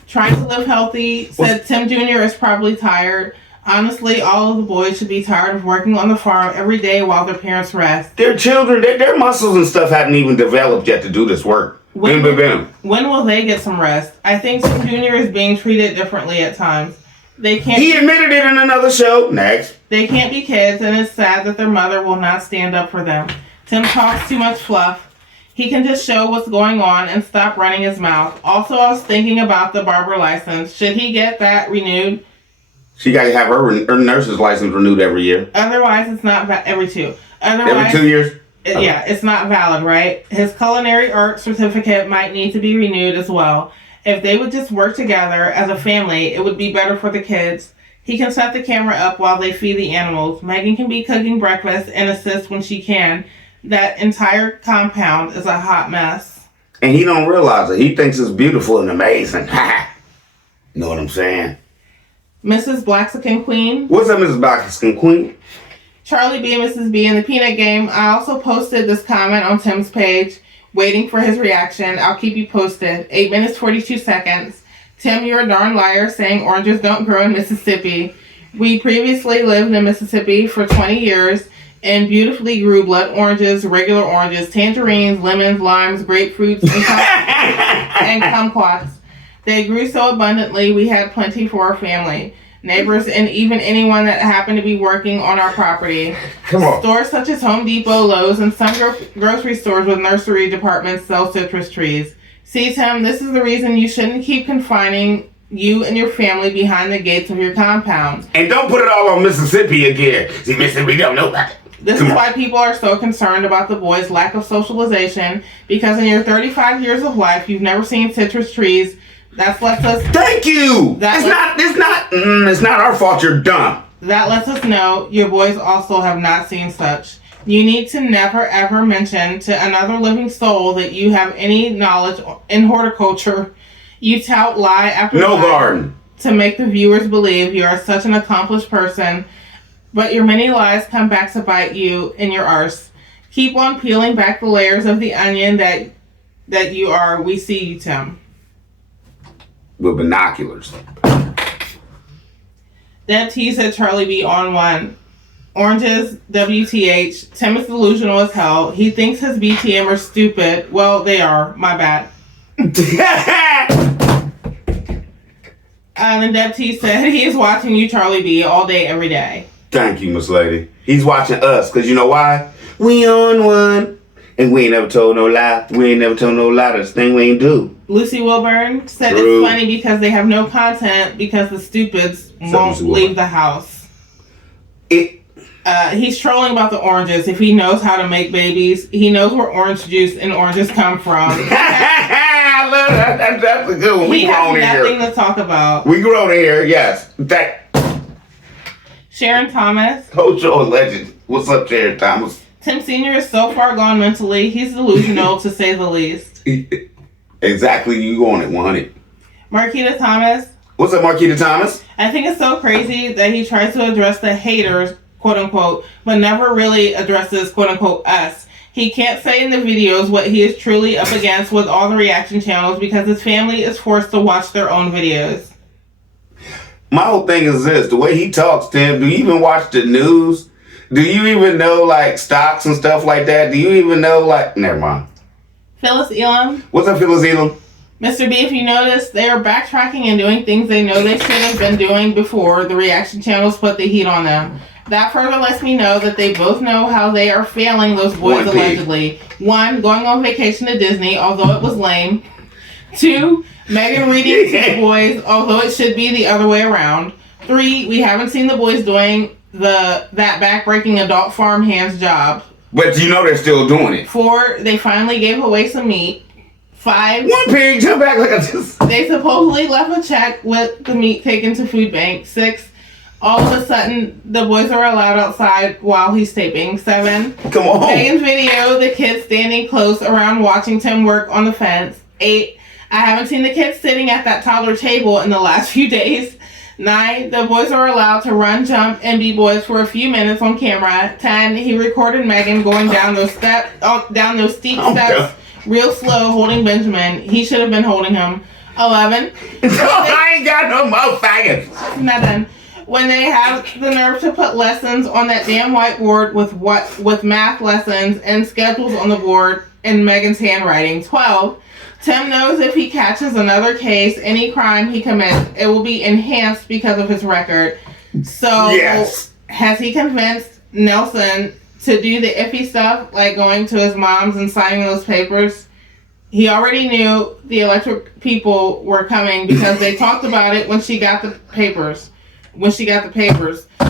Trying to live healthy, said Tim Jr. is probably tired. Honestly, all of the boys should be tired of working on the farm every day while their parents rest. Their children, their muscles and stuff haven't even developed yet to do this work. When Bim. will they get some rest? I think Tim Jr. is being treated differently at times. They can't. He admitted it in another show. Next. They can't be kids, and it's sad that their mother will not stand up for them. Tim talks too much fluff. He can just show what's going on and stop running his mouth. Also, I was thinking about the barber license. Should he get that renewed? She got to have her nurse's license renewed every year. Otherwise, it's not every 2. Otherwise, every 2 years? Yeah, it's not valid, right? His culinary art certificate might need to be renewed as well. If they would just work together as a family, it would be better for the kids. He can set the camera up while they feed the animals. Megan can be cooking breakfast and assist when she can. That entire compound is a hot mess. And he don't realize it. He thinks it's beautiful and amazing. Know what I'm saying? Mrs. Blaxican Queen. What's up, Mrs. Blaxican Queen? Charlie B, Mrs. B, and the Peanut Game. I also posted this comment on Tim's page, waiting for his reaction. I'll keep you posted. 8 minutes, 42 seconds. Tim, you're a darn liar saying oranges don't grow in Mississippi. We previously lived in Mississippi for 20 years and beautifully grew blood oranges, regular oranges, tangerines, lemons, limes, grapefruits, and kumquats. They grew so abundantly, we had plenty for our family, neighbors, and even anyone that happened to be working on our property. Come on. Stores such as Home Depot, Lowe's, and some grocery stores with nursery departments sell citrus trees. See, Tim, this is the reason you shouldn't keep confining you and your family behind the gates of your compound. And don't put it all on Mississippi again. See, Mississippi don't know about it. This is why people are so concerned about the boys' lack of socialization, because in your 35 years of life, you've never seen citrus trees. That lets us... Thank you! It's not our fault you're dumb. That lets us know your boys also have not seen such. You need to never ever mention to another living soul that you have any knowledge in horticulture. You tout lie after no lie garden to make the viewers believe you are such an accomplished person, but your many lies come back to bite you in your arse. Keep on peeling back the layers of the onion that you are. We see you, Tim. With binoculars. Deb T said Charlie B on one. Oranges, WTH. Tim is delusional as hell. He thinks his BTM are stupid. Well, they are. My bad. And Deb T said he is watching you, Charlie B, all day, every day. Thank you, Miss Lady. He's watching us, because you know why? We on one. And we ain't never told no lie. We ain't never told no lie. This thing we ain't do. Lucy Wilburn said True. It's funny because they have no content because the stupids won't leave the house. He's trolling about the oranges. If he knows how to make babies, he knows where orange juice and oranges come from. I love that. That's a good one. We grown in here. He has nothing to talk about. We grown in here, yes. Sharon Thomas. Coach or legend. What's up, Sharon Thomas? Tim Sr. is so far gone mentally. He's delusional, to say the least. Exactly. You on it, 100. Marquita Thomas. What's up, Marquita Thomas? I think it's so crazy that he tries to address the haters, quote unquote, but never really addresses, quote unquote, us. He can't say in the videos what he is truly up against with all the reaction channels because his family is forced to watch their own videos. My whole thing is this: the way he talks, Tim. Do you even watch the news? Do you even know like stocks and stuff like that? Do you even know like? Never mind. Phyllis Elam. What's up, Phyllis Elam? Mr. B, if you notice, they are backtracking and doing things they know they should have been doing before the reaction channels put the heat on them. That further lets me know that they both know how they are failing those boys allegedly. 1, going on vacation to Disney, although it was lame. 2, Megan reading to the boys, although it should be the other way around. 3, we haven't seen the boys doing that back-breaking adult farm hands job. But you know they're still doing it. 4, they finally gave away some meat. 5, one pig, jump back like I just... They supposedly left a check with the meat taken to food bank. 6, all of a sudden, the boys are allowed outside while he's taping. 7, come on. Megan's video, the kids standing close around watching Tim work on the fence. 8, I haven't seen the kids sitting at that toddler table in the last few days. 9, the boys are allowed to run, jump, and be boys for a few minutes on camera. 10, he recorded Megan going down those steep steps real slow, holding Benjamin. He should have been holding him. 11. I ain't got no more faggots. Nothing. When they have the nerve to put lessons on that damn whiteboard with math lessons and schedules on the board in Megan's handwriting. 12. Tim knows if he catches another case, any crime he commits, it will be enhanced because of his record. So, yes. Has he convinced Nelson to do the iffy stuff, like going to his mom's and signing those papers? He already knew the electric people were coming because they talked about it when she got the papers.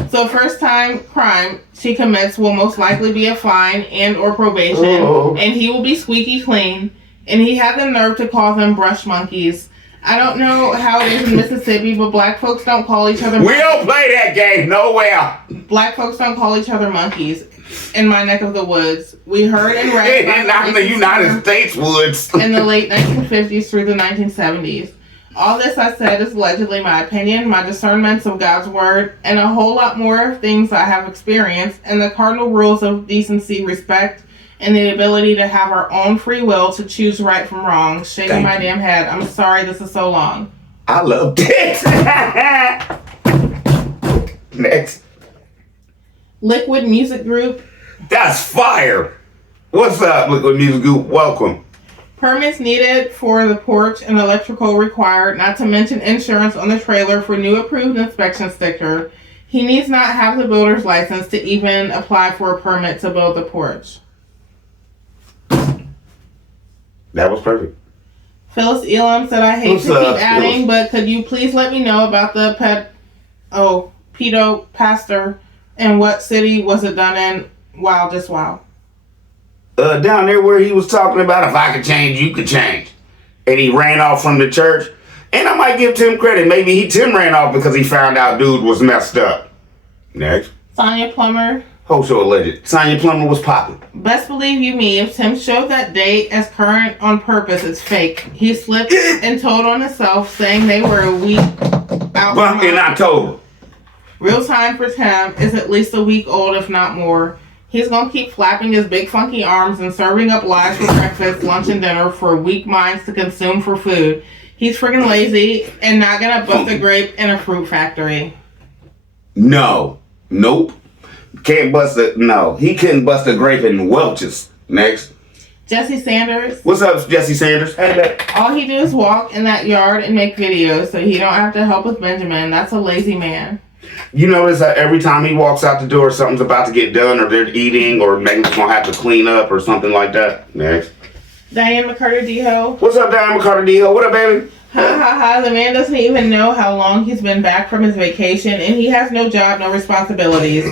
So first time crime she commits will most likely be a fine and or probation, and he will be squeaky clean. And he had the nerve to call them brush monkeys. I don't know how it is in Mississippi, but black folks don't call each other monkeys. We don't play that game nowhere. Black folks don't call each other monkeys in my neck of the woods. We heard and read not in the United States woods. In the late 1950s through the 1970s. All this I said is allegedly my opinion, my discernments of God's word, and a whole lot more of things I have experienced, and the cardinal rules of decency, respect, and the ability to have our own free will to choose right from wrong. Shaking my damn head. I'm sorry this is so long. I loved it. Next. Liquid Music Group. That's fire. What's up, Liquid Music Group? Welcome. Permits needed for the porch and electrical required, not to mention insurance on the trailer for new approved inspection sticker. He needs not have the builder's license to even apply for a permit to build the porch. That was perfect. Phyllis Elam said, I hate to keep adding, but could you please let me know about the pedo pastor and what city was it done in? Wow, just wow. Down there where he was talking about if I could change, you could change. And he ran off from the church. And I might give Tim credit. Maybe Tim ran off because he found out dude was messed up. Next. Sonia Plummer. Wholesale alleged. Sonia Plummer was popping. Best believe you me, if Tim showed that date as current on purpose, it's fake. He slipped and told on himself, saying they were a week out in October. Real time for Tim is at least a week old, if not more. He's gonna keep flapping his big funky arms and serving up lies for breakfast, lunch, and dinner for weak minds to consume for food. He's friggin' lazy and not gonna bust a grape in a fruit factory. No. Nope. Can't bust a... No. He couldn't bust a grape in Welch's. Next. Jesse Sanders. What's up, Jesse Sanders? Hey, all he do is walk in that yard and make videos so he don't have to help with Benjamin. That's a lazy man. You notice that every time he walks out the door, something's about to get done, or they're eating, or Megan's gonna have to clean up, or something like that. Next. Diane McCarter-Deho. What's up, Diane McCarter-Deho? What up, baby? Ha ha ha, the man doesn't even know how long he's been back from his vacation, and he has no job, no responsibilities.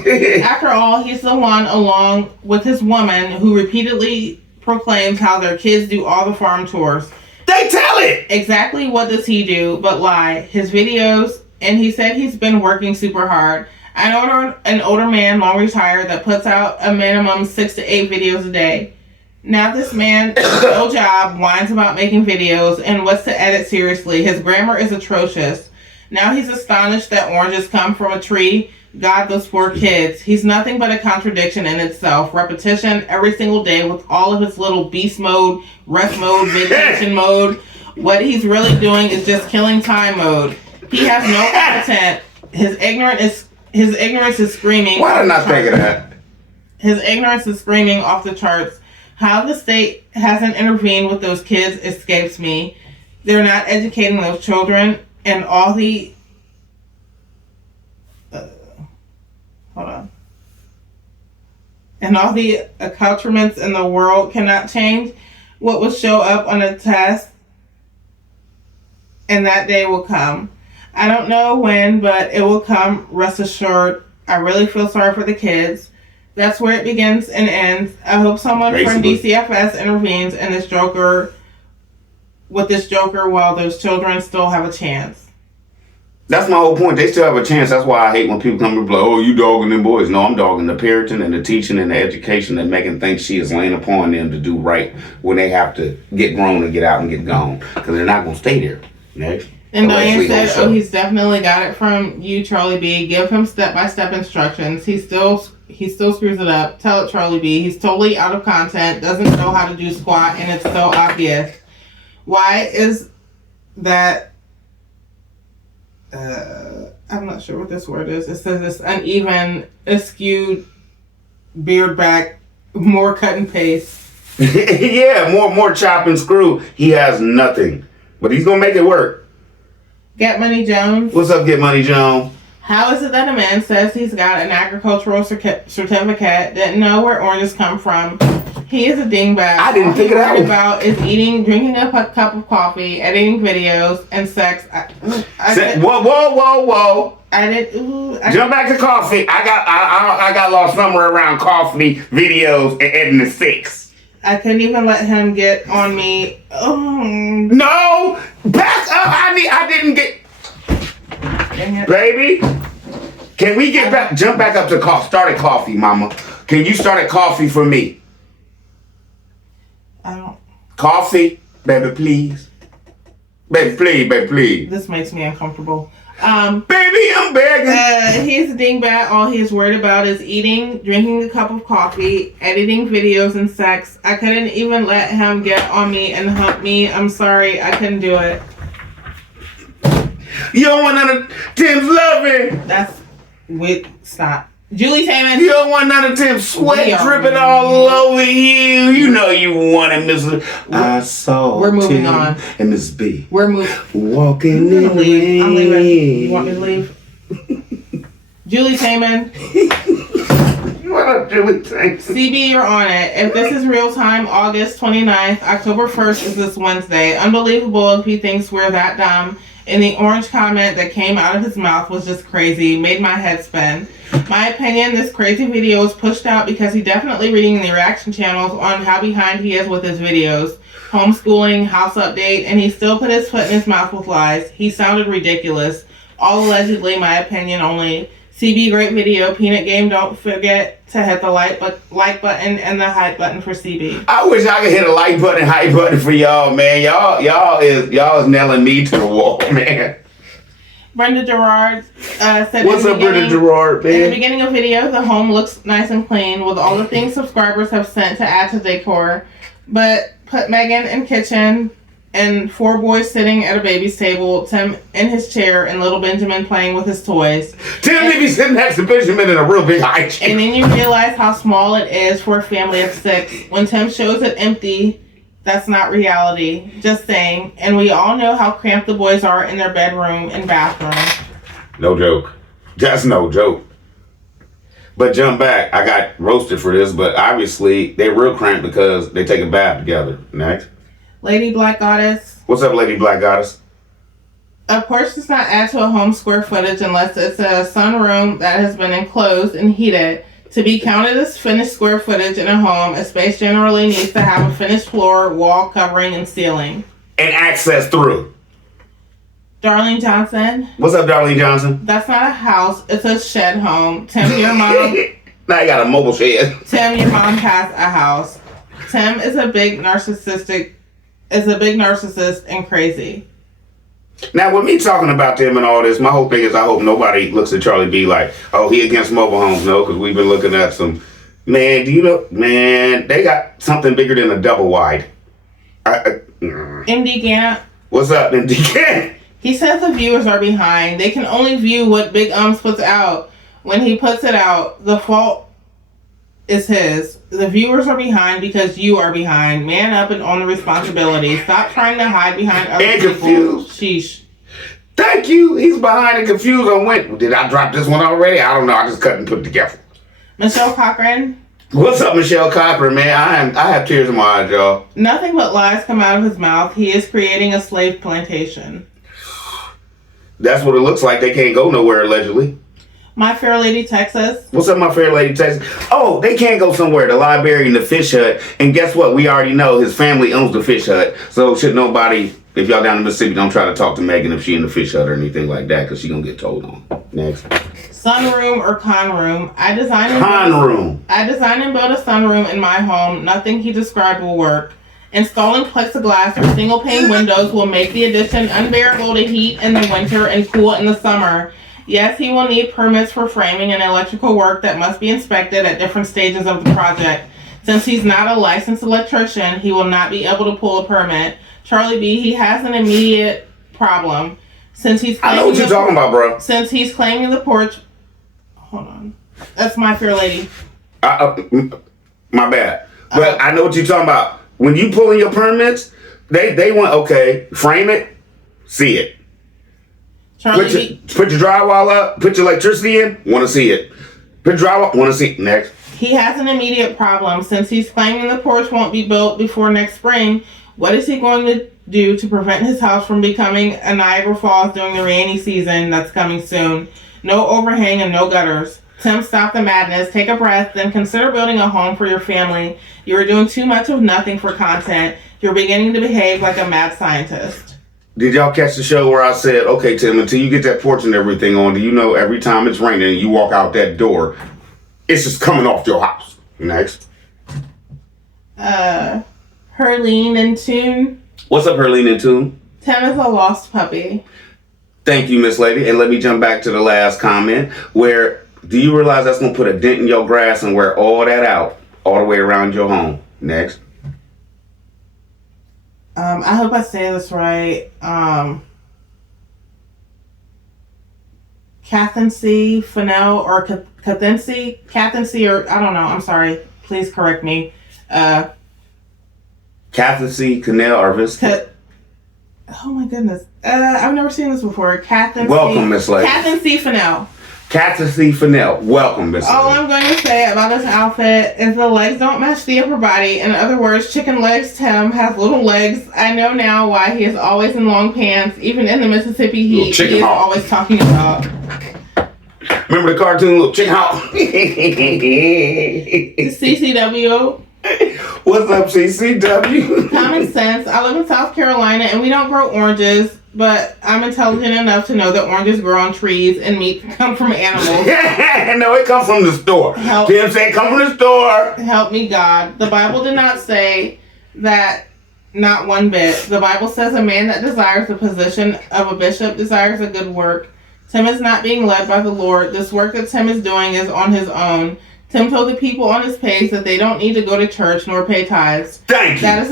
After all, he's the one, along with his woman, who repeatedly proclaims how their kids do all the farm chores. They tell it! Exactly what does he do but lie? His videos, and he said he's been working super hard. An older man, long retired, that puts out a minimum 6 to 8 videos a day. Now this man, no job, whines about making videos and wants to edit seriously. His grammar is atrocious. Now he's astonished that oranges come from a tree. God, those poor kids. He's nothing but a contradiction in itself. Repetition every single day with all of his little beast mode, rest mode, vacation mode. What he's really doing is just killing time mode. He has no content. His ignorance is screaming. Why did I not think of that? His ignorance is screaming off the charts. How the state hasn't intervened with those kids escapes me. They're not educating those children, and all the and all the accoutrements in the world cannot change what will show up on a test, and that day will come. I don't know when, but it will come, rest assured. I really feel sorry for the kids. That's where it begins and ends. I hope someone from DCFS intervenes in this Joker while those children still have a chance. That's my whole point. They still have a chance. That's why I hate when people come and be like, oh, you dogging them boys. No, I'm dogging the parenting and the teaching and the education that Megan thinks she is laying upon them to do right when they have to get grown and get out and get gone. Because they're not going to stay there. Next. And Diane said, he's definitely got it from you, Charlie B. Give him step-by-step instructions. He still screws it up. Tell it, Charlie B. He's totally out of content, doesn't know how to do squat, and it's so obvious. Why is that... I'm not sure what this word is. It says it's uneven, askew, beard back, more cut and paste. Yeah, more chop and screw. He has nothing. But he's going to make it work. Get Money Jones. What's up, Get Money Jones? How is it that a man says he's got an agricultural certificate, didn't know where oranges come from? He is a dingbat. I didn't think of that one. About is eating, drinking a cup of coffee, editing videos, and sex. Whoa! I did. Jump back to coffee. I got lost somewhere around coffee, videos, and editing sex. I couldn't even let him get on me. Oh. No! Back up! I didn't get... Baby, can we get back... Jump back up to coffee. Start at coffee, mama. Can you start at coffee for me? I don't... Coffee, baby, please. Baby, please. This makes me uncomfortable. Baby, I'm begging. He's a dingbat. All he's worried about is eating, drinking a cup of coffee, editing videos, and sex. I couldn't even let him get on me and hump me. I'm sorry, I couldn't do it. You don't want none of Tim's loving. Stop. Julie Taman. You don't want none of Tim's sweat dripping all over you. You know you want it, Mr. I saw We're moving Tim on. And Miss B. We're moving. Walking in the rain. I'm leaving. You want me to leave? Julie Taman. What up, Julie Taman? CB, you're on it. If this is real time, August 29th, October 1st is this Wednesday. Unbelievable if he thinks we're that dumb. And the orange comment that came out of his mouth was just crazy. Made my head spin. My opinion, this crazy video was pushed out because he definitely reading the reaction channels on how behind he is with his videos. Homeschooling, house update, and he still put his foot in his mouth with lies. He sounded ridiculous. All allegedly, my opinion only. CB, great video. Peanut Game, don't forget to hit the like button and the hype button for CB. I wish I could hit a like button, hype button for y'all, man. Y'all is nailing me to the wall, man. Brenda Gerard said, what's up, Brenda Gerard, man? In the beginning of the video, the home looks nice and clean with all the things subscribers have sent to add to decor. But put Megan in kitchen and 4 boys sitting at a baby's table, Tim in his chair, and little Benjamin playing with his toys. Tim may be sitting next to Benjamin in a real big high chair. And then you realize how small it is for a family of 6. When Tim shows it empty, that's not reality. Just saying. And we all know how cramped the boys are in their bedroom and bathroom. No joke. That's no joke. But jump back. I got roasted for this, but obviously they're real cramped because they take a bath together. Next. Lady Black Goddess. What's up, Lady Black Goddess? A porch does not add to a home square footage unless it's a sunroom that has been enclosed and heated. To be counted as finished square footage in a home, a space generally needs to have a finished floor, wall covering, and ceiling. And access through. Darlene Johnson. What's up, Darlene Johnson? That's not a house. It's a shed home. Tim, your mom. Now you got a mobile shed. Tim, your mom has a house. Tim is a big narcissist and crazy. Now, with me talking about them and all this, my whole thing is I hope nobody looks at Charlie B like, oh, he against mobile homes. No, because we've been looking at some. Man, do you know? Man, they got something bigger than a double wide. MD Gant. What's up, MD Gant? He says the viewers are behind. They can only view what Big puts out. When he puts it out, the fault is his. The viewers are behind because you are behind. Man up and own the responsibility. Stop trying to hide behind other and people. Confused. Sheesh. Thank you. He's behind and confused on when. Did I drop this one already? I don't know. I just cut and put it together. Michelle Cochran. What's up, Michelle Cochran, man? I have tears in my eyes, y'all. Nothing but lies come out of his mouth. He is creating a slave plantation. That's what it looks like. They can't go nowhere, allegedly. My Fair Lady, Texas. What's up, my fair lady, Texas? Oh, they can't go somewhere. The library and the fish hut. And guess what? We already know his family owns the fish hut. So should nobody, if y'all down in Mississippi, don't try to talk to Megan if she in the fish hut or anything like that, because she gonna get told on. Next. Sunroom or con room. I design and build a sunroom in my home. Nothing he described will work. Installing plexiglass or single pane windows will make the addition unbearable to heat in the winter and cool in the summer. Yes, he will need permits for framing and electrical work that must be inspected at different stages of the project. Since he's not a licensed electrician, he will not be able to pull a permit. Charlie B, he has an immediate problem. Since he's I know what you're talking about, bro. Since he's claiming the porch... Hold on. That's My Fair Lady. My bad. But I know what you're talking about. When you pulling your permits, they want, okay, frame it, see it. Put your drywall up, put your electricity in, want to see it. Put drywall, want to see it. Next. He has an immediate problem. Since he's claiming the porch won't be built before next spring, what is he going to do to prevent his house from becoming a Niagara Falls during the rainy season that's coming soon? No overhang and no gutters. Tim, stop the madness. Take a breath, then consider building a home for your family. You are doing too much of nothing for content. You're beginning to behave like a mad scientist. Did y'all catch the show where I said, okay, Tim, until you get that porch and everything on, do you know every time it's raining and you walk out that door, it's just coming off your house? Next. Herlene and Tune. What's up, Herlene and Tune? Tim is a lost puppy. Thank you, Miss Lady. And let me jump back to the last comment where, do you realize that's going to put a dent in your grass and wear all that out all the way around your home? Next. I hope I say this right. Catherine C. Fennell or Catherine C. or I don't know. I'm sorry. Please correct me. Catherine C. Cannell or Vista. Oh my goodness. I've never seen this before. Welcome, Miss Lady. Catherine C. Fennell. Catherine C. Fennell. Welcome, Miss Lady. All I'm going to say about this outfit is the legs don't match the upper body. In other words, chicken legs Tim has little legs. I know now why he is always in long pants. Even in the Mississippi heat, he is always talking about. Remember the cartoon Little Chicken Hawk? CCW. What's up, CCW? Common sense. I live in South Carolina and we don't grow oranges, but I'm intelligent enough to know that oranges grow on trees and meat come from animals. No, it comes from the store. Tim said it comes from the store. Help me, God. The Bible did not say that, not one bit. The Bible says a man that desires the position of a bishop desires a good work. Tim is not being led by the Lord. This work that Tim is doing is on his own. Tim told the people on his page that they don't need to go to church nor pay tithes. Thank you. That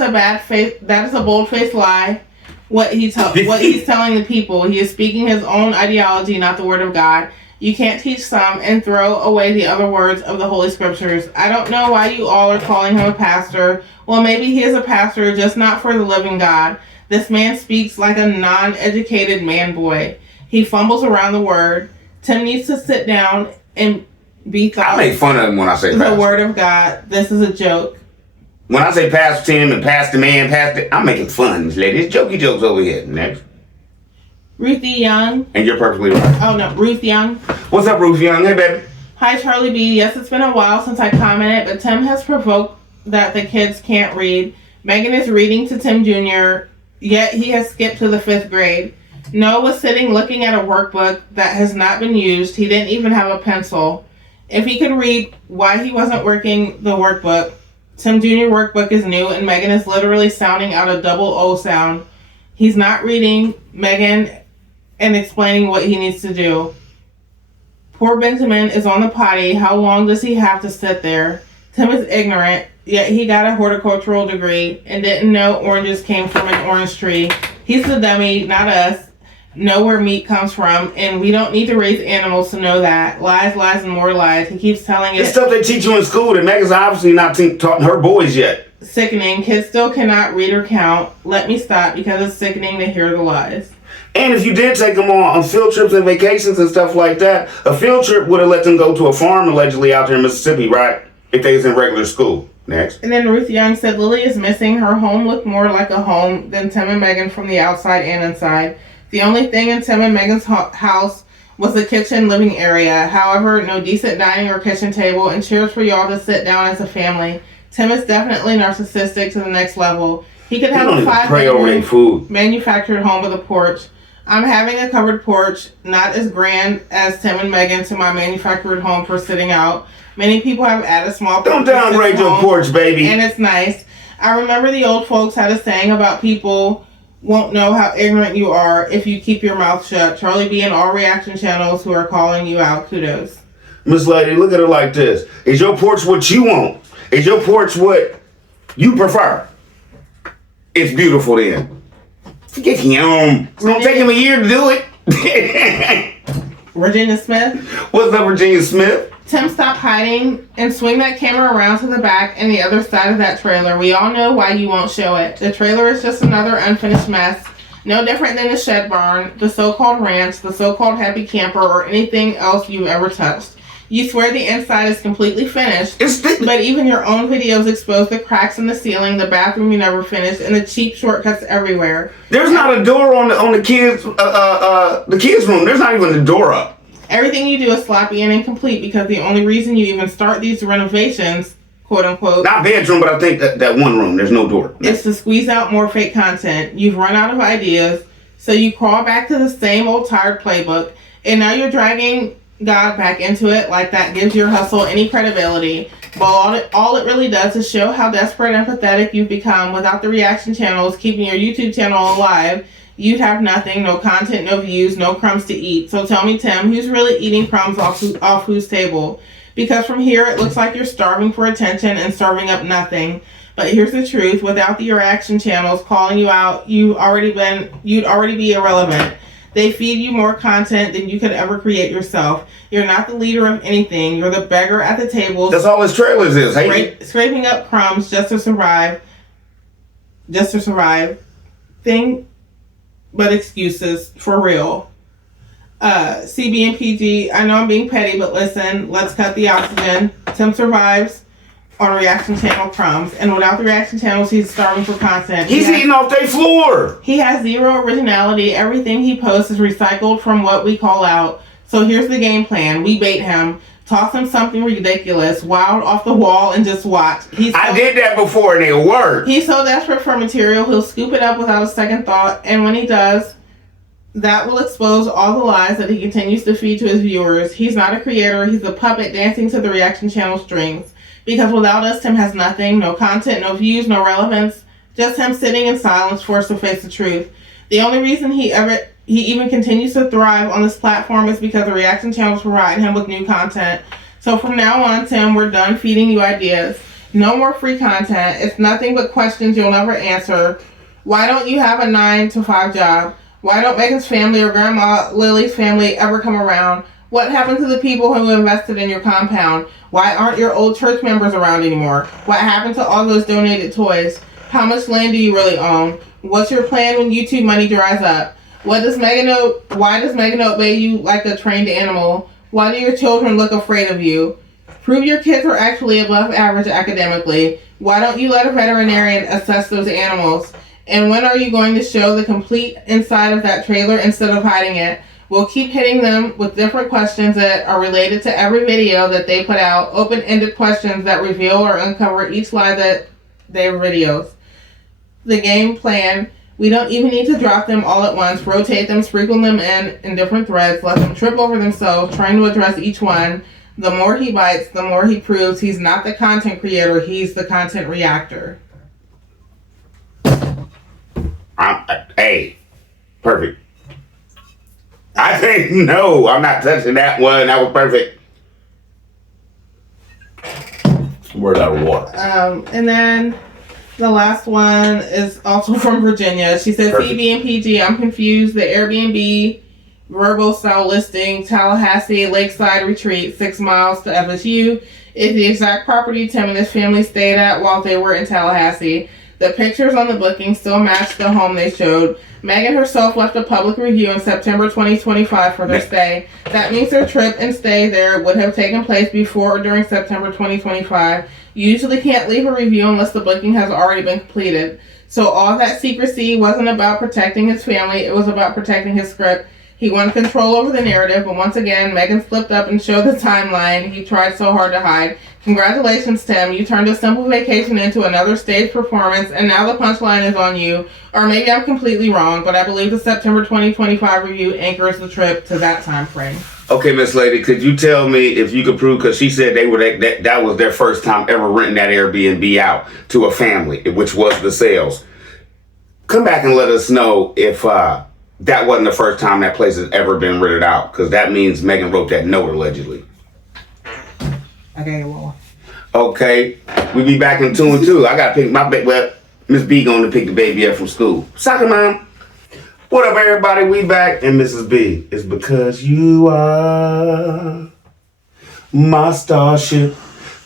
is a bold-faced lie. What he's telling the people. He is speaking his own ideology, not the word of God. You can't teach some and throw away the other words of the Holy Scriptures. I don't know why you all are calling him a pastor. Well, maybe he is a pastor, just not for the living God. This man speaks like a non-educated man boy. He fumbles around the word. Tim needs to sit down and be thought. I make fun of him when I say pastor. The word of God. This is a joke. When I say Pastor Tim and Pastor Man, I'm making fun, Miss Lady. It's jokey jokes over here. Next. Ruthie Young. And you're perfectly right. Oh, no. Ruth Young. What's up, Ruth Young? Hey, baby. Hi, Charlie B. Yes, it's been a while since I commented, but Tim has provoked that the kids can't read. Megan is reading to Tim Jr., yet he has skipped to the 5th grade. Noah was sitting looking at a workbook that has not been used. He didn't even have a pencil. If he could read why he wasn't working the workbook, Tim Jr. workbook is new and Megan is literally sounding out a double O sound. He's not reading Megan and explaining what he needs to do. Poor Benjamin is on the potty. How long does he have to sit there? Tim is ignorant, yet he got a horticultural degree and didn't know oranges came from an orange tree. He's the dummy, not us. know where meat comes from, and we don't need to raise animals to know that. Lies, lies, and more lies. He keeps telling it. It's stuff they teach you in school that Megan's obviously not taught her boys yet. Sickening. Kids still cannot read or count. Let me stop because it's sickening to hear the lies. And if you did take them on field trips and vacations and stuff like that, a field trip would have let them go to a farm allegedly out there in Mississippi, right? If they was in regular school. Next. And then Ruth Young said Lily is missing. Her home looked more like a home than Tim and Megan from the outside and inside. The only thing in Tim and Megan's house was the kitchen living area. However, no decent dining or kitchen table and chairs for y'all to sit down as a family. Tim is definitely narcissistic to the next level. He could have a 5-bedroom manufactured home with a porch. I'm having a covered porch, not as grand as Tim and Megan to my manufactured home for sitting out. Many people have added small porches. Don't downgrade your porch, baby. And it's nice. I remember the old folks had a saying about people won't know how ignorant you are if you keep your mouth shut. Charlie B and all reaction channels who are calling you out. Kudos. Miss Lady, look at it like this. Is your porch what you want? Is your porch what you prefer? It's beautiful then. Forget him. It's going to take him a year to do it. Virginia Smith. What's up, Virginia Smith? Tim, stop hiding and swing that camera around to the back and the other side of that trailer. We all know why you won't show it. The trailer is just another unfinished mess. No different than the shed barn, the so-called ranch, the so-called happy camper, or anything else you've ever touched. You swear the inside is completely finished, but even your own videos expose the cracks in the ceiling, the bathroom you never finished, and the cheap shortcuts everywhere. There's not a door on the kids' room. There's not even a door up. Everything you do is sloppy and incomplete because the only reason you even start these renovations, quote unquote, not bedroom, but I think that one room, there's no door. Is to squeeze out more fake content. You've run out of ideas, so you crawl back to the same old tired playbook, and now you're dragging God back into it like that gives your hustle any credibility. But all it really does is show how desperate and pathetic you've become. Without the reaction channels keeping your YouTube channel alive, you'd have nothing, no content, no views, no crumbs to eat. So tell me, Tim, who's really eating crumbs off whose table? Because from here, it looks like you're starving for attention and serving up nothing. But here's the truth. Without the reaction channels calling you out, you'd already be irrelevant. They feed you more content than you could ever create yourself. You're not the leader of anything. You're the beggar at the table. That's all his trailers is. Scraping up crumbs just to survive. Thing but excuses, for real. CB and PG, I know I'm being petty, but listen, let's cut the oxygen. Tim survives on reaction channel crumbs, and without the reaction channels, he's starving for content. He's eating off their floor. He has zero originality. Everything he posts is recycled from what we call out. So here's the game plan. We bait him, toss him something ridiculous, wild off the wall, and just watch. I did that before and it worked. He's so desperate for material, he'll scoop it up without a second thought, and when he does, that will expose all the lies that he continues to feed to his viewers. He's not a creator, he's a puppet dancing to the reaction channel strings. Because without us, Tim has nothing, no content, no views, no relevance, just him sitting in silence, forced to face the truth. The only reason he even continues to thrive on this platform is because the reaction channels provide him with new content. So from now on, Tim, we're done feeding you ideas. No more free content. It's nothing but questions you'll never answer. Why don't you have a 9-to-5 job? Why don't Megan's family or Grandma Lily's family ever come around? What happened to the people who invested in your compound? Why aren't your old church members around anymore? What happened to all those donated toys? How much land do you really own? What's your plan when YouTube money dries up? Why does Megan obey you like a trained animal? Why do your children look afraid of you? Prove your kids are actually above average academically. Why don't you let a veterinarian assess those animals? And when are you going to show the complete inside of that trailer instead of hiding it? We'll keep hitting them with different questions that are related to every video that they put out, open-ended questions that reveal or uncover each lie that their videos. The game plan, we don't even need to drop them all at once, rotate them, sprinkle them in different threads, let them trip over themselves, trying to address each one. The more he bites, the more he proves he's not the content creator, he's the content reactor. Hey, perfect. I think, no, I'm not touching that one. That was perfect. Word out of water. And then The last one is also from Virginia. She says, Perfect. CB and PG, I'm confused. The Airbnb verbal style listing, Tallahassee Lakeside Retreat, 6 miles to FSU, is the exact property Tim and his family stayed at while they were in Tallahassee. The pictures on the booking still match the home they showed. Megan herself left a public review in September 2025 for their stay. That means their trip and stay there would have taken place before or during September 2025. You usually can't leave a review unless the booking has already been completed. So all that secrecy wasn't about protecting his family, it was about protecting his script. He wanted control over the narrative, but once again, Megan slipped up and showed the timeline he tried so hard to hide. Congratulations, Tim. You turned a simple vacation into another stage performance, and now the punchline is on you. Or maybe I'm completely wrong, but I believe the September 2025 review anchors the trip to that time frame. Okay, Miss Lady, could you tell me if you could prove, because she said that was their first time ever renting that Airbnb out to a family, which was the sales. Come back and let us know if that wasn't the first time that place has ever been rented out, because that means Megan wrote that note allegedly. Okay, well. Okay, we be back in 2 and 2. I gotta pick my baby. Well, Miss B going to pick the baby up from school. Sucker mom. What up, everybody? We back, and Mrs. B, it's because you are my starship.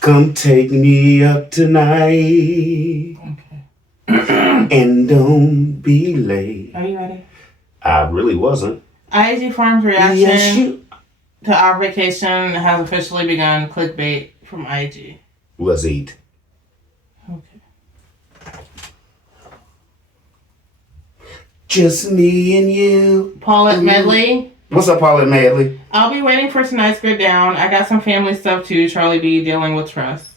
Come take me up tonight. Okay. And don't be late. Are you ready? I really wasn't. IAG Farms reaction to our vacation has officially begun. Clickbait from IAG. Let's eat. Okay. Just me and you. Paulette Medley. What's up, Paulette Medley? I'll be waiting for tonight's go down. I got some family stuff too. Charlie B dealing with trust.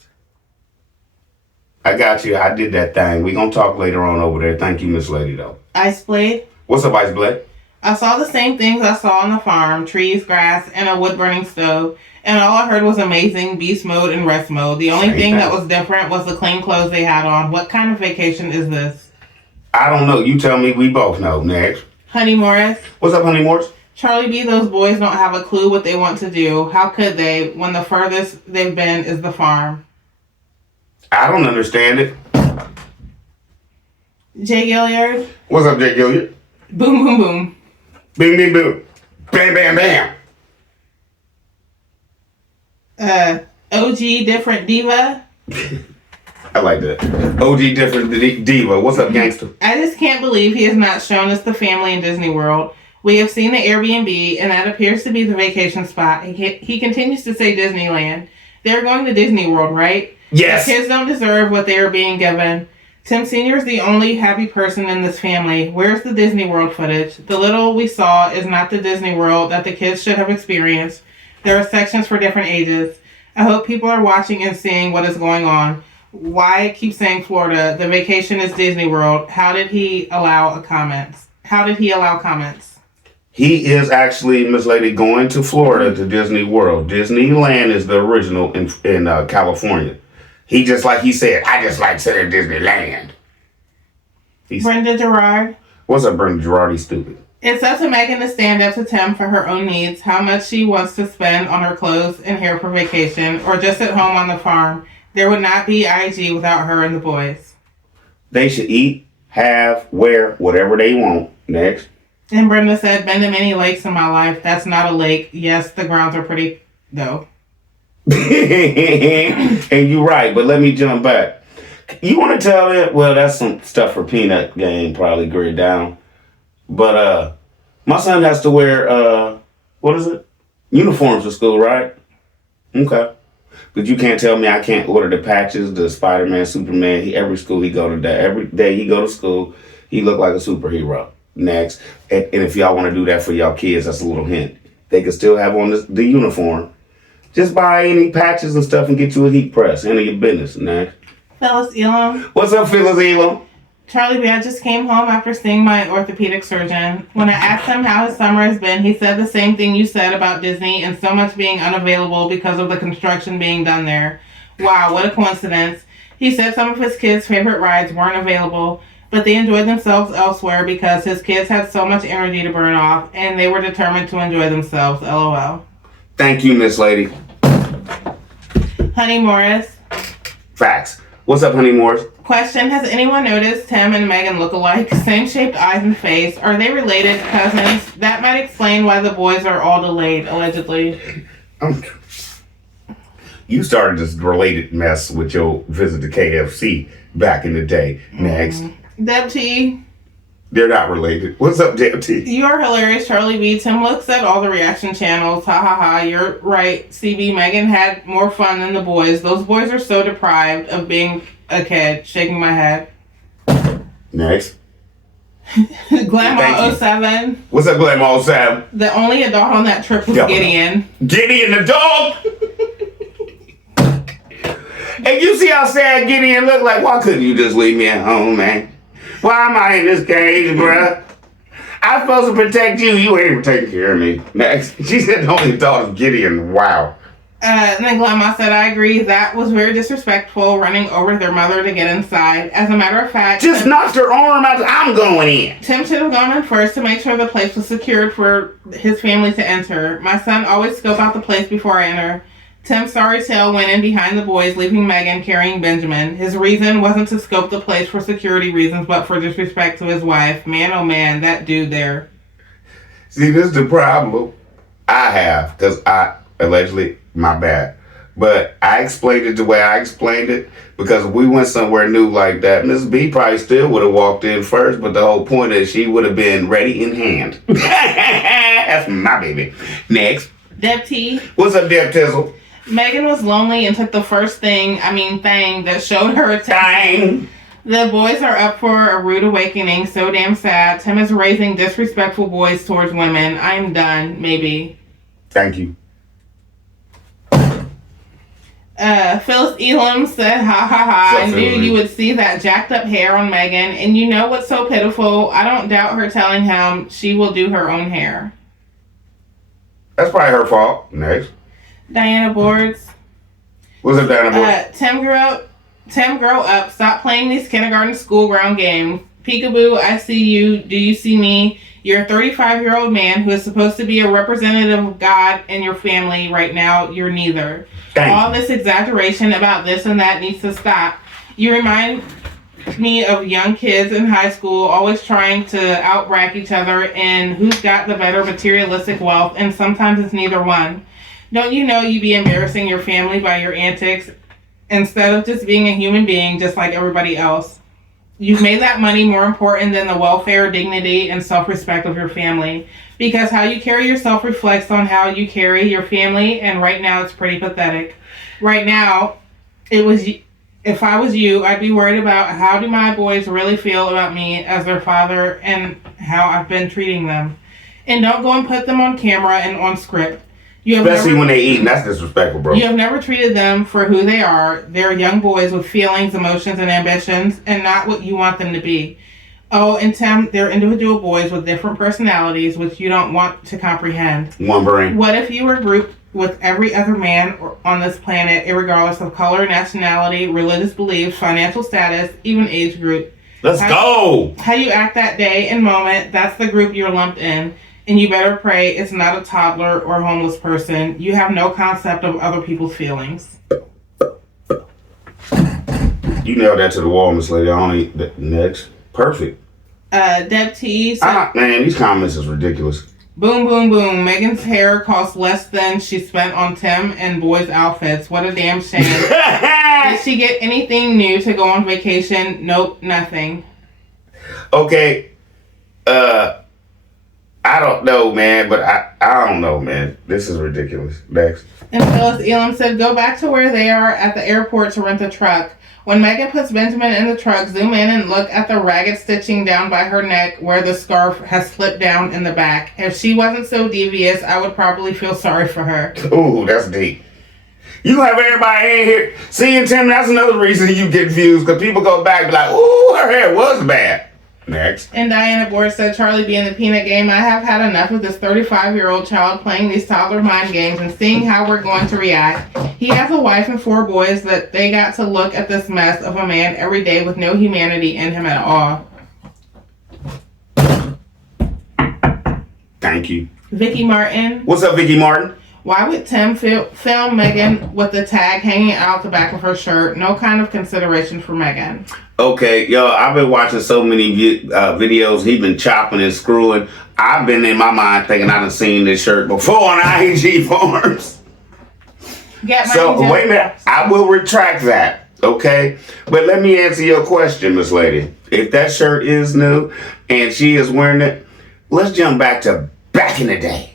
I got you. I did that thing. We gonna talk later on over there. Thank you, Miss Lady, though. Ice Blade. What's up, Ice Blade? I saw the same things I saw on the farm. Trees, grass, and a wood-burning stove. And all I heard was amazing beast mode and rest mode. The only thing that was different was the clean clothes they had on. What kind of vacation is this? I don't know. You tell me. We both know. Next. Honey Morris. What's up, Honey Morris? Charlie B, those boys don't have a clue what they want to do. How could they when the furthest they've been is the farm? I don't understand it. Jay Gilliard. What's up, Jay Gilliard? Boom, boom, boom. Bing, bing, boom. Bam, bam, bam. OG Different Diva. I like that. OG Different Diva. What's up, gangster? I just can't believe he has not shown us the family in Disney World. We have seen the Airbnb, and that appears to be the vacation spot. He continues to say Disneyland. They're going to Disney World, right? Yes. The kids don't deserve what they are being given. Tim Sr. is the only happy person in this family. Where's the Disney World footage? The little we saw is not the Disney World that the kids should have experienced. There are sections for different ages. I hope people are watching and seeing what is going on. Why keep saying Florida? The vacation is Disney World. How did he allow comments? He is actually, Miss Lady, going to Florida to Disney World. Disneyland is the original in California. He just like he said, I just like saying Disneyland. Brenda Gerard. What's up, Brenda Gerard? He's stupid. It's up to Megan to stand up to Tim for her own needs, how much she wants to spend on her clothes and hair for vacation, or just at home on the farm. There would not be IG without her and the boys. They should eat, have, wear, whatever they want. Next. And Brenda said, been to many lakes in my life. That's not a lake. Yes, the grounds are pretty, though. And you're right, but let me jump back. You want to tell it? Well, that's some stuff for Peanut Game, probably grid down. But my son has to wear uniforms to school, right? Okay. But you can't tell me I can't order the patches, the Spider-Man, Superman. Every school he go to, every day he go to school, he look like a superhero. Next, and if y'all want to do that for y'all kids, that's a little hint. They can still have on the uniform. Just buy any patches and stuff and get you a heat press. End of your business. Next. Phyllis Elam. What's up, Phyllis Elam? Charlie B, I just came home after seeing my orthopedic surgeon. When I asked him how his summer has been, he said the same thing you said about Disney and so much being unavailable because of the construction being done there. Wow, what a coincidence. He said some of his kids' favorite rides weren't available, but they enjoyed themselves elsewhere because his kids had so much energy to burn off and they were determined to enjoy themselves. LOL. Thank you, Miss Lady. Honey Morris. Facts. What's up, Honey Morris? Question, has anyone noticed Tim and Megan look alike? Same shaped eyes and face. Are they related cousins? That might explain why the boys are all delayed, allegedly. You started this related mess with your visit to KFC back in the day. Next. Deb T. They're not related. What's up, Deb T? You are hilarious, Charlie B. Tim looks at all the reaction channels. Ha ha ha. You're right. CB, Megan had more fun than the boys. Those boys are so deprived of being a kid. Shaking my head. Next. Glamma 07. What's up, Glamma 07? The only adult on that trip was Gideon. Gideon the dog? And you see how sad Gideon look? Like, why couldn't you just leave me at home, man? Why am I in this cage, bruh? I'm supposed to protect you. You ain't even taking care of me. Next. She said the only adult is Gideon. Wow. And then Glamma said, I agree. That was very disrespectful, running over their mother to get inside. As a matter of fact... Just knocked her arm out. I'm going in. Tim should have gone in first to make sure the place was secured for his family to enter. My son always scope out the place before I enter. Tim's sorry tail went in behind the boys, leaving Megan carrying Benjamin. His reason wasn't to scope the place for security reasons, but for disrespect to his wife. Man, oh man, that dude there. See, this is the problem I have, because allegedly, my bad. But I explained it the way I explained it, because if we went somewhere new like that, Mrs. B probably still would have walked in first, but the whole point is she would have been ready in hand. That's my baby. Next. Deb T. What's up, Deb Tizzle? Megan was lonely and took the first thing that showed her attention. The boys are up for a rude awakening. So damn sad. Tim is raising disrespectful boys towards women. I'm done. Maybe. Thank you. Phyllis Elam said, ha ha ha, I knew you would see that jacked up hair on Megan. And you know what's so pitiful? I don't doubt her telling him she will do her own hair. That's probably her fault. Next. Diana Boards. What's up, Diana Boards? Tim, grow up. Stop playing these kindergarten school ground games. Peekaboo, I see you. Do you see me? You're a 35-year-old man who is supposed to be a representative of God and your family. Right now, you're neither. All this exaggeration about this and that needs to stop. You remind me of young kids in high school always trying to out-brag each other in who's got the better materialistic wealth, and sometimes it's neither one. Don't you know you'd be embarrassing your family by your antics instead of just being a human being just like everybody else? You've made that money more important than the welfare, dignity, and self-respect of your family. Because how you carry yourself reflects on how you carry your family, and right now it's pretty pathetic. Right now, if I was you, I'd be worried about how do my boys really feel about me as their father and how I've been treating them. And don't go and put them on camera and on script. Especially when they eat, that's disrespectful, bro. You have never treated them for who they are. They're young boys with feelings, emotions, and ambitions, and not what you want them to be. Oh, and Tim, they're individual boys with different personalities, which you don't want to comprehend. One brain. What if you were grouped with every other man on this planet, regardless of color, nationality, religious beliefs, financial status, even age group? Let's go! How you act that day and moment, that's the group you're lumped in. And you better pray it's not a toddler or homeless person. You have no concept of other people's feelings. You nailed that to the wall, Miss Lady. Next. Perfect. Deb T. Man, these comments is ridiculous. Boom, boom, boom. Megan's hair costs less than she spent on Tim and boys' outfits. What a damn shame. Did she get anything new to go on vacation? Nope, nothing. Okay. I don't know, man, but I don't know, man. This is ridiculous. Next. And Phyllis Elam said, go back to where they are at the airport to rent a truck. When Megan puts Benjamin in the truck, zoom in and look at the ragged stitching down by her neck where the scarf has slipped down in the back. If she wasn't so devious, I would probably feel sorry for her. Ooh, that's deep. You have everybody in here. Seeing Tim, that's another reason you get views, because people go back and be like, ooh, her hair was bad. Next. And Diana Board said, Charlie B in the peanut game, I have had enough of this 35-year-old child playing these toddler mind games and seeing how we're going to react. He has a wife and 4 boys that they got to look at this mess of a man every day with no humanity in him at all. Thank you. Vicky Martin. What's up, Vicky Martin? Why would Tim film Megan with the tag hanging out the back of her shirt? No kind of consideration for Megan. Okay, yo, I've been watching so many videos. He been chopping and screwing. I've been in my mind thinking I done seen this shirt before on IG forums. So, wait a minute. I will retract that, okay? But let me answer your question, Miss Lady. If that shirt is new and she is wearing it, let's jump back to back in the day.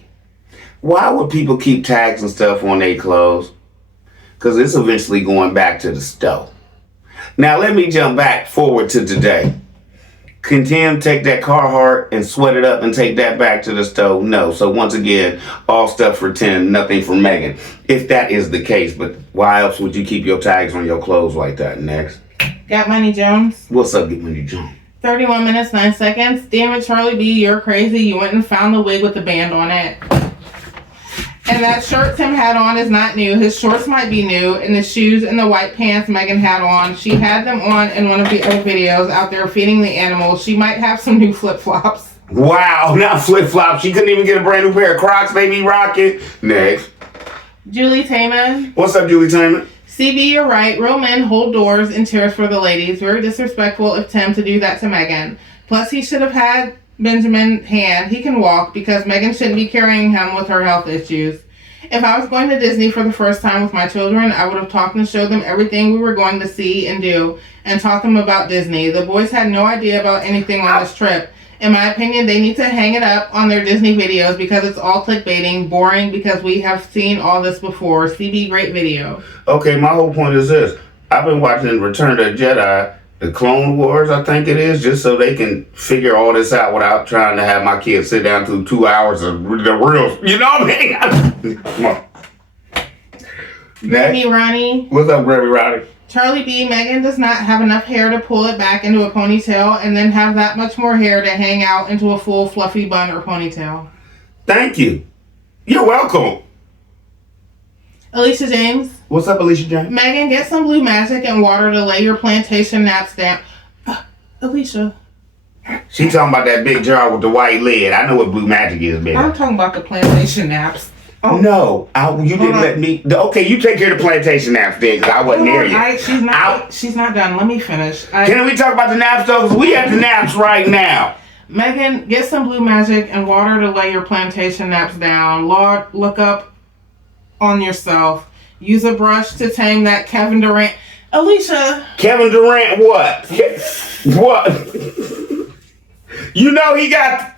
Why would people keep tags and stuff on their clothes? Because it's eventually going back to the stove. Now let me jump back forward to today. Can Tim take that Carhartt and sweat it up and take that back to the stove? No. So once again, all stuff for Tim, nothing for Megan. If that is the case, but why else would you keep your tags on your clothes like that? Next. Got Money Jones. What's up, Get Money Jones? 31 minutes, 9 seconds. Damn it, Charlie B, you're crazy. You went and found the wig with the band on it. And that shirt Tim had on is not new. His shorts might be new. And the shoes and the white pants Megan had on, she had them on in one of the other videos out there feeding the animals. She might have some new flip-flops. Wow, not flip-flops. She couldn't even get a brand new pair of Crocs, baby, rocking. Next. Julie Taman. What's up, Julie Taman? CB, you're right. Real men hold doors and chairs for the ladies. Very disrespectful of Tim to do that to Megan. Plus, he should have had Benjamin's hand. He can walk because Megan shouldn't be carrying him with her health issues. If I was going to Disney for the first time with my children, I would have talked and showed them everything we were going to see and do and taught them about Disney. The boys had no idea about anything on this trip. In my opinion, they need to hang it up on their Disney videos because it's all clickbaiting, boring because we have seen all this before. CB, great video. Okay, my whole point is this. I've been watching Return of the Jedi, the Clone Wars, I think it is, just so they can figure all this out without trying to have my kids sit down through 2 hours of the real, you know what I mean? Come on. Grammy Ronnie. What's up, Grammy Ronnie? Charlie B, Megan does not have enough hair to pull it back into a ponytail and then have that much more hair to hang out into a full fluffy bun or ponytail. Thank you. You're welcome. Alicia James. What's up, Alicia James? Megan, get some Blue Magic and water to lay your plantation naps down. Alicia. She talking about that big jar with the white lid. I know what Blue Magic is, baby. I'm talking about the plantation naps. Oh. No, you didn't let me. Okay, you take care of the plantation naps then, because I wasn't near you. She's not done. Let me finish. Can we talk about the naps though? Because we have the naps right now. Megan, get some Blue Magic and water to lay your plantation naps down. Lord, look up on yourself. Use a brush to tame that Kevin Durant. Alicia. Kevin Durant what? What? You know he got...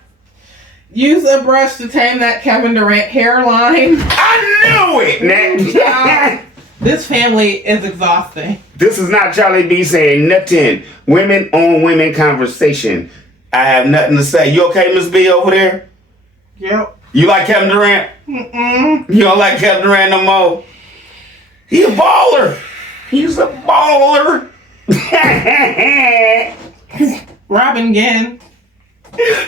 Use a brush to tame that Kevin Durant hairline. I knew it! This family is exhausting. This is not Charlie B saying nothing. Women on women conversation. I have nothing to say. You okay, Miss B over there? Yep. You like Kevin Durant? Mm-mm. You don't like Kevin Durant no more? He a baller. He's a baller. Robin Ginn.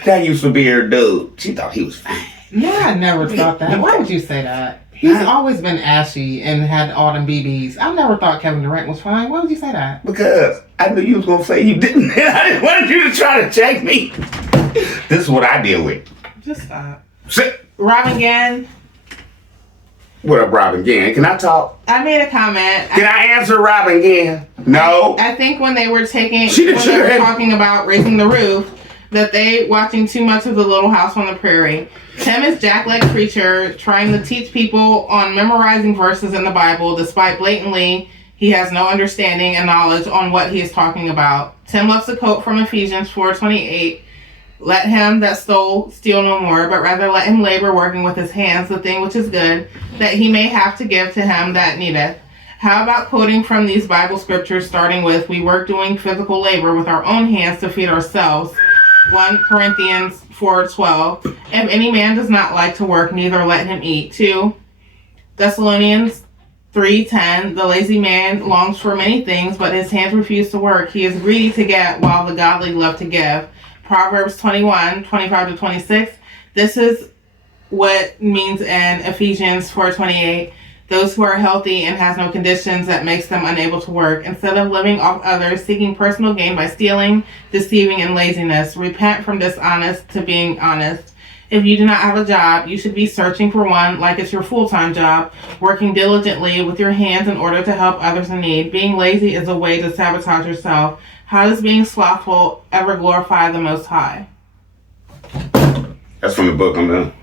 That used to be her dude. She thought he was fine. No, I never thought that. Why would you say that? He's always been ashy and had all them BBs. I never thought Kevin Durant was fine. Why would you say that? Because I knew you was going to say you didn't. I didn't want you to try to check me. This is what I deal with. Just stop. Sit. Robin Ginn. What up, Robin Ginn? Can I talk? I made a comment. Can I answer Robin Ginn? No. I think when they were talking about raising the roof, that they watching too much of The Little House on the Prairie. Tim is jack-leg preacher trying to teach people on memorizing verses in the Bible despite blatantly he has no understanding and knowledge on what he is talking about. Tim loves a quote from Ephesians 4:28. Let him that stole steal no more, but rather let him labor working with his hands the thing which is good, that he may have to give to him that needeth. How about quoting from these Bible scriptures starting with, we work doing physical labor with our own hands to feed ourselves. 1 Corinthians 4:12. If any man does not like to work, neither let him eat. 2 Thessalonians 3:10. The lazy man longs for many things, but his hands refuse to work. He is greedy to get, while the godly love to give. Proverbs 21:25-26. This is what means in Ephesians 4:28. Those who are healthy and has no conditions that makes them unable to work. Instead of living off others, seeking personal gain by stealing, deceiving, and laziness, repent from dishonest to being honest. If you do not have a job, you should be searching for one like it's your full-time job, working diligently with your hands in order to help others in need. Being lazy is a way to sabotage yourself. How does being slothful ever glorify the Most High? That's from the book. I'm done.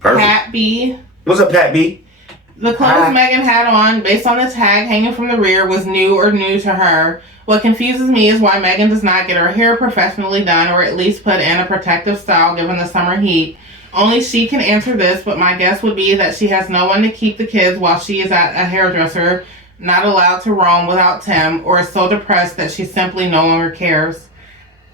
Perfect. Pat B. What's up, Pat B? The clothes Megan had on, based on the tag hanging from the rear, was new or new to her. What confuses me is why Megan does not get her hair professionally done or at least put in a protective style given the summer heat. Only she can answer this, but my guess would be that she has no one to keep the kids while she is at a hairdresser, not allowed to roam without Tim, or is so depressed that she simply no longer cares.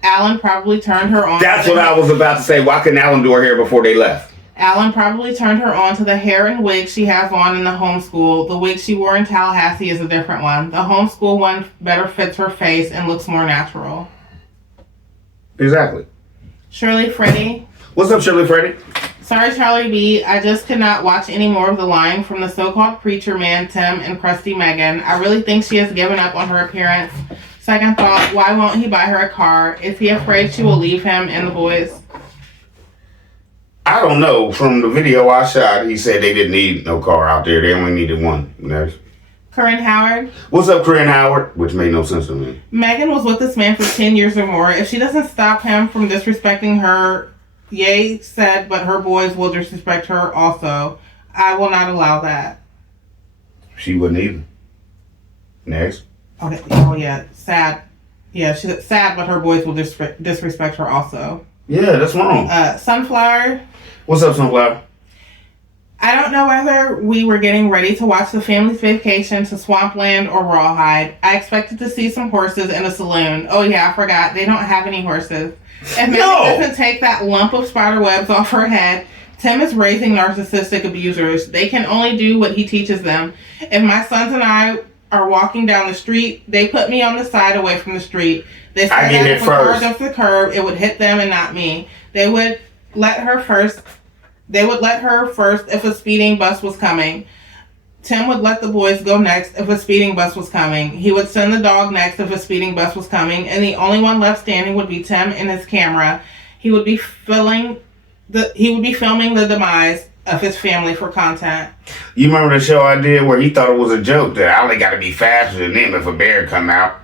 Alan probably turned her on. That's what I was about to say. Why couldn't Alan do her hair before they left? Alan probably turned her on to the hair and wig she has on in the homeschool. The wig she wore in Tallahassee is a different one. The homeschool one better fits her face and looks more natural. Exactly. Shirley Freddie. What's up, Shirley Freddie? Sorry, Charlie B. I just could not watch any more of the lying from the so-called preacher man, Tim, and crusty Megan. I really think she has given up on her appearance. Second thought, why won't he buy her a car? Is he afraid she will leave him and the boys? I don't know. From the video I shot, he said they didn't need no car out there. They only needed one. Corinne Howard. What's up, Corinne Howard? Which made no sense to me. Megan was with this man for 10 years or more. If she doesn't stop him from disrespecting her, yay said, but her boys will disrespect her also. I will not allow that. She wouldn't either. Next. Okay. Oh, yeah. Sad. Yeah, she's sad, but her boys will disrespect her also. Yeah, that's wrong. Sunflower. What's up, Sunflower? I don't know whether we were getting ready to watch the family's vacation to Swampland or Rawhide. I expected to see some horses in a saloon. Oh yeah, I forgot. They don't have any horses. If Megan doesn't take that lump of spider webs off her head, Tim is raising narcissistic abusers. They can only do what he teaches them. If my sons and I are walking down the street, they put me on the side away from the street. They say that if a car jumps the curb, it would hit them and not me. They would let her first if a speeding bus was coming. Tim would let the boys go next if a speeding bus was coming. He would send the dog next if a speeding bus was coming, and the only one left standing would be Tim and his camera. He would be filming the demise of his family for content. You remember the show I did where he thought it was a joke that I only got to be faster than him if a bear come out?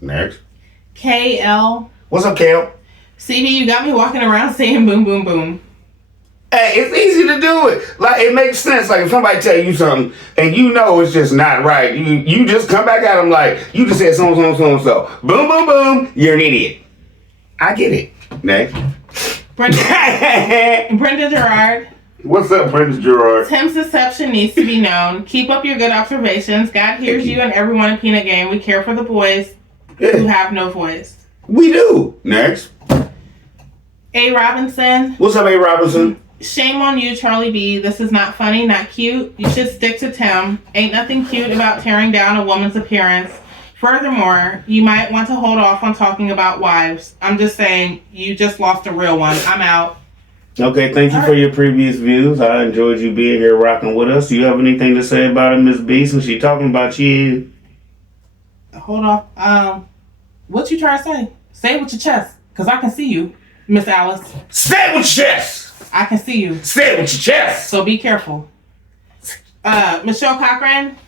Next. KL. What's up, Kale? CB, you got me walking around saying boom, boom, boom. Hey, it's easy to do it. Like, it makes sense. Like, if somebody tell you something and you know it's just not right, you just come back at them like, you just said so. Boom, boom, boom. You're an idiot. I get it. Next. Brenda Gerard. What's up, Brenda Gerard? Tim's deception needs to be known. Keep up your good observations. God hears you and everyone in Peanut Game. We care for the boys who have no voice. We do. Next. A. Robinson. What's up, A. Robinson? Shame on you, Charlie B. This is not funny, not cute. You should stick to Tim. Ain't nothing cute about tearing down a woman's appearance. Furthermore, you might want to hold off on talking about wives. I'm just saying, you just lost a real one. I'm out. Okay, thank you for your previous views. I enjoyed you being here rocking with us. Do you have anything to say about it, Miss B, since she's talking about you? Hold off. What you trying to say? Say it with your chest, because I can see you, Miss Alice. Say it with your chest! I can see you. Say it with your chest! So be careful. Michelle Cochran.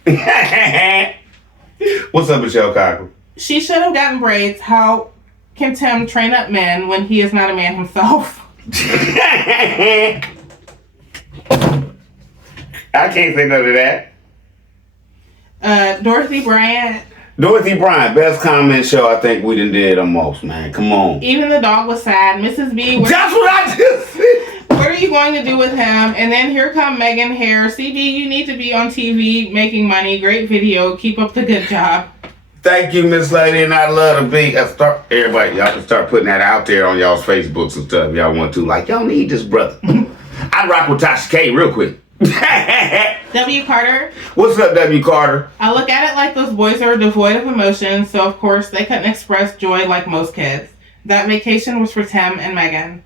What's up, Michelle Cochran? She should have gotten braids. How can Tim train up men when he is not a man himself? I can't say none of that. Dorothy Bryant. Dorothy Bryant, best comment show I think we done did the most, man. Come on. Even the dog was sad. Mrs. B. That's what I just said. What are you going to do with him? And then here come Megan Hare. CB, you need to be on TV making money. Great video. Keep up the good job. Thank you, Miss Lady, and I love to be. Everybody, y'all can start putting that out there on y'all's Facebooks and stuff. Y'all want to. Like, y'all need this brother. I'd rock with Tasha K real quick. W. Carter. What's up, W. Carter? I look at it like those boys are devoid of emotion, so of course they couldn't express joy like most kids. That vacation was for Tim and Megan.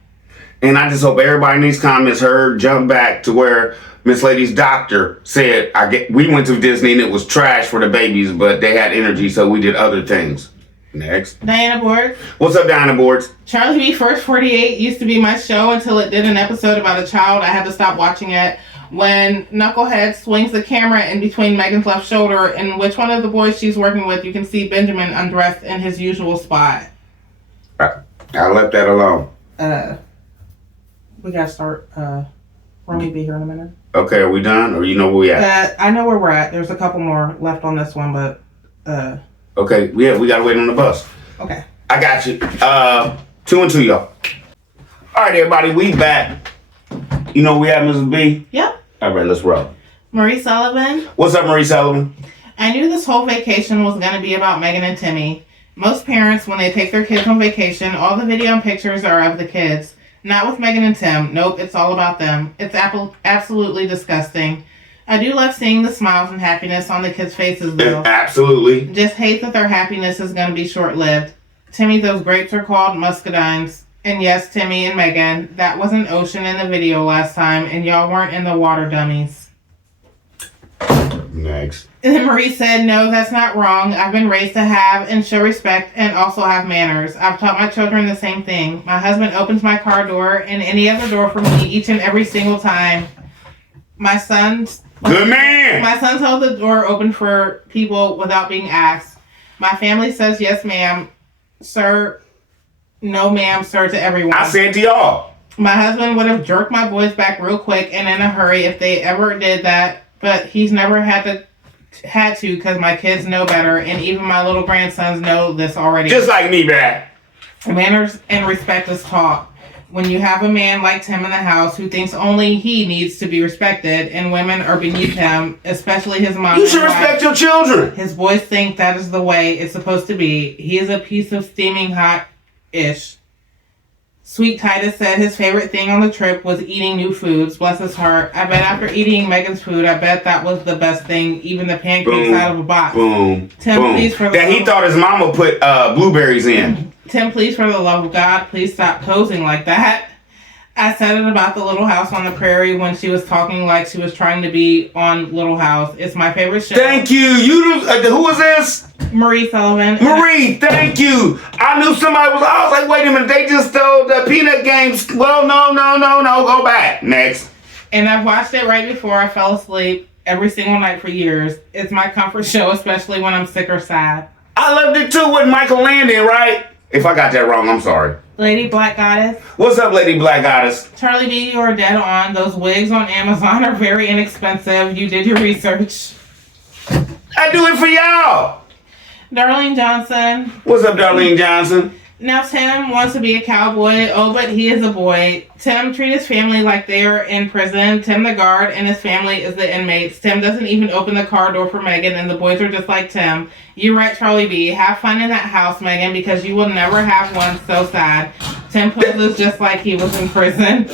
And I just hope everybody in these comments jump back to where Miss Lady's doctor said, we went to Disney and it was trash for the babies, but they had energy, so we did other things. Next. Diana Borg. What's up, Diana Boards? Charlie B. First 48 used to be my show until it did an episode about a child. I had to stop watching it. When Knucklehead swings the camera in between Megan's left shoulder, and which one of the boys she's working with, you can see Benjamin undressed in his usual spot. I left that alone. We gotta start. Romy be here in a minute. Okay, are we done? Or you know where we at? I know where we're at. There's a couple more left on this one, but Okay, we gotta wait on the bus. okay. I got you. 2 and 2, y'all. All right, everybody, we back. You know where we at, Mrs. B? Yep. All right, let's roll. Marie Sullivan. What's up, Marie Sullivan? I knew this whole vacation was going to be about Megan and Timmy. Most parents, when they take their kids on vacation, all the video and pictures are of the kids. Not with Megan and Tim. Nope, it's all about them. It's absolutely disgusting. I do love seeing the smiles and happiness on the kids' faces, though. Absolutely. Just hate that their happiness is going to be short-lived. Timmy, those grapes are called muscadines. And yes, Timmy and Megan, that was an ocean in the video last time, and y'all weren't in the water dummies. Next. And then Marie said, no, that's not wrong. I've been raised to have and show respect and also have manners. I've taught my children the same thing. My husband opens my car door and any other door for me each and every single time. My son's Good man. My son's held the door open for people without being asked. My family says yes, ma'am, sir, no, ma'am, sir, to everyone. I said to y'all. My husband would have jerked my boys back real quick and in a hurry if they ever did that, but he's never had to because my kids know better, and even my little grandsons know this already. Just like me, man. Manners and respect is taught. When you have a man like Tim in the house who thinks only he needs to be respected and women are beneath him, especially his mom. You should respect your children. His boys think that is the way it's supposed to be. He is a piece of steaming hot-ish. Sweet Titus said his favorite thing on the trip was eating new foods. Bless his heart. I bet after eating Megan's food, I bet that was the best thing, even the pancakes out of a box. Boom. Tim, boom. please, for the that he thought his mama put blueberries in. Tim, please, for the love of God, please stop posing like that. I said it about the Little House on the Prairie when she was talking like she was trying to be on Little House. It's my favorite show. Thank you. Who was this? Marie Sullivan. Marie, thank you. I knew somebody was. I was like, wait a minute. They just stole the peanut games. Well, no. Go back. Next. And I've watched it right before I fell asleep every single night for years. It's my comfort show, especially when I'm sick or sad. I loved it too with Michael Landon, right? If I got that wrong, I'm sorry. Lady Black Goddess. What's up, Lady Black Goddess? Charlie B, you are dead on. Those wigs on Amazon are very inexpensive. You did your research. I do it for y'all. Darlene Johnson. What's up, Darlene Johnson? Now Tim wants to be a cowboy. Oh, but he is a boy. Tim treat his family like they are in prison. Tim the guard and his family is the inmates. Tim doesn't even open the car door for Megan, and the boys are just like Tim. You're right, Charlie B. Have fun in that house, Megan, because you will never have one. So sad. Tim poses just like he was in prison.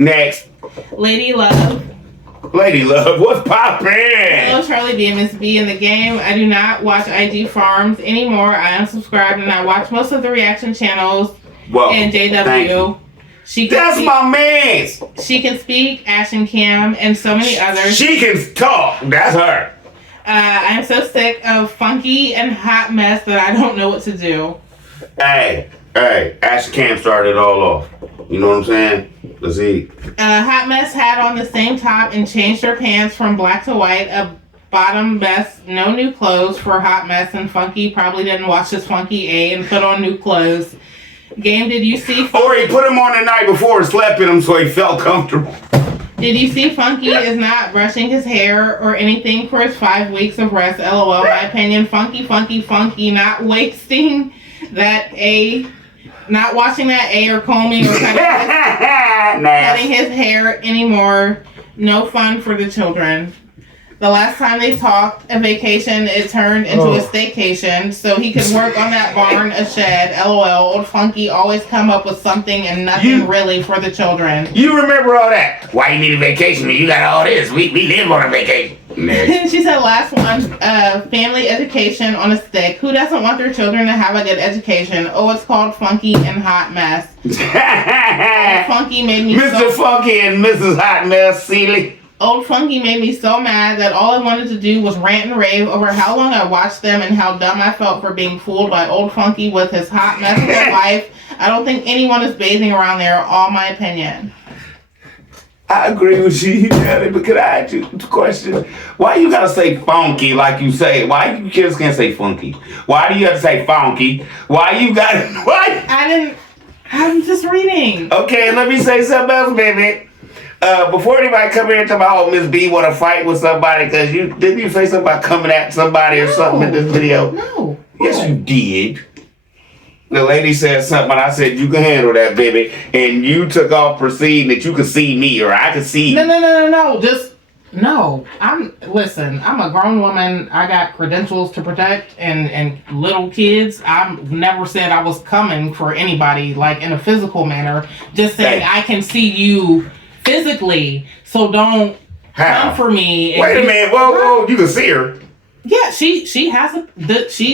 Next. Lady Love. Lady Love, what's poppin'? Hello, Charlie B and Miss B in the game. I do not watch IG Farms anymore. I unsubscribed and I watch most of the reaction channels and JW. That's my man. She can speak, Ash and Cam, and so many others. She can talk. That's her. I am so sick of funky and hot mess that I don't know what to do. Hey, Ash and Cam started it all off. You know what I'm saying? Let's eat. Hot Mess had on the same top and changed her pants from black to white. A bottom mess, no new clothes for Hot Mess, and Funky probably didn't watch his Funky A and put on new clothes. Game, did you see? Or he put him on the night before and slept in him so he felt comfortable. Did you see Funky is not brushing his hair or anything for his 5 weeks of rest? LOL, my opinion. Funky, not wasting that A. Not washing that A or combing or cutting his hair anymore. No fun for the children. The last time they talked a vacation, it turned into a staycation so he could work on that barn, a shed. LOL. Old Funky always come up with something and nothing really for the children. You remember all that? Why you need a vacation when you got all this? We live on a vacation. She said last one, family education on a stick. Who doesn't want their children to have a good education? Oh, it's called Funky and Hot Mess. Funky made me Mr. Funky and Mrs. Hot Mess Seeley. Old Funky made me so mad that all I wanted to do was rant and rave over how long I watched them and how dumb I felt for being fooled by Old Funky with his hot mess of a wife. I don't think anyone is bathing around there, all my opinion. I agree with you, Daddy, but could I ask you a question? Why you gotta say funky like you say? Why you kids can't say funky? Why do you have to say funky? Why you gotta, why? I'm just reading. Okay, let me say something else, baby. Before anybody come here and talk about, oh, Miss B want to fight with somebody, because didn't you say something about coming at somebody or something in this video? No. Yes, you did. The lady said something, and I said, you can handle that, baby. And you took off proceeding that you could see me or I could see you. No. No. Listen, I'm a grown woman. I got credentials to protect and little kids. I never said I was coming for anybody, like in a physical manner. Just saying I can see you physically, so don't come for me. Wait a minute. Whoa. You can see her. Yeah, she she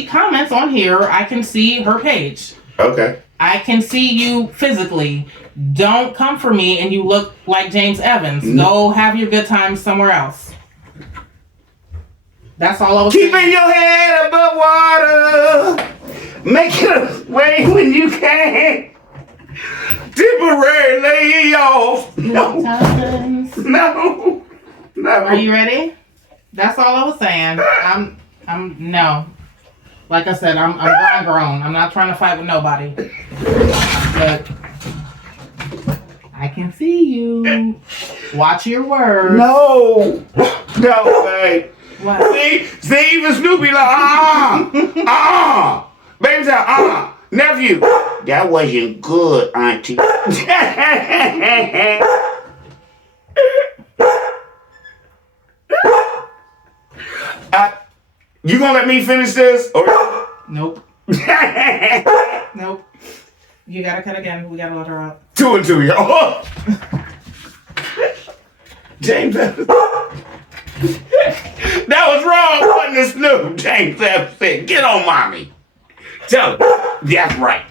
comments on here. I can see her page. Okay. I can see you physically. Don't come for me and you look like James Evans. Go have your good time somewhere else. That's all I was saying. Keeping your head above water. Making a way when you can. Temporarily off. No. Are you ready? That's all I was saying. I'm no. Like I said, I'm grown. I'm not trying to fight with nobody. But I can see you. Watch your words. No, babe. What? See, even Snoopy like, baby said, nephew, that wasn't good, auntie. You gonna let me finish this? Or Nope. Nope. You gotta cut again. We gotta let her out. 2 and 2, y'all. James Evans. That was wrong, wasn't it, Snoop? James Evans said, get on mommy. Tell her. That's right.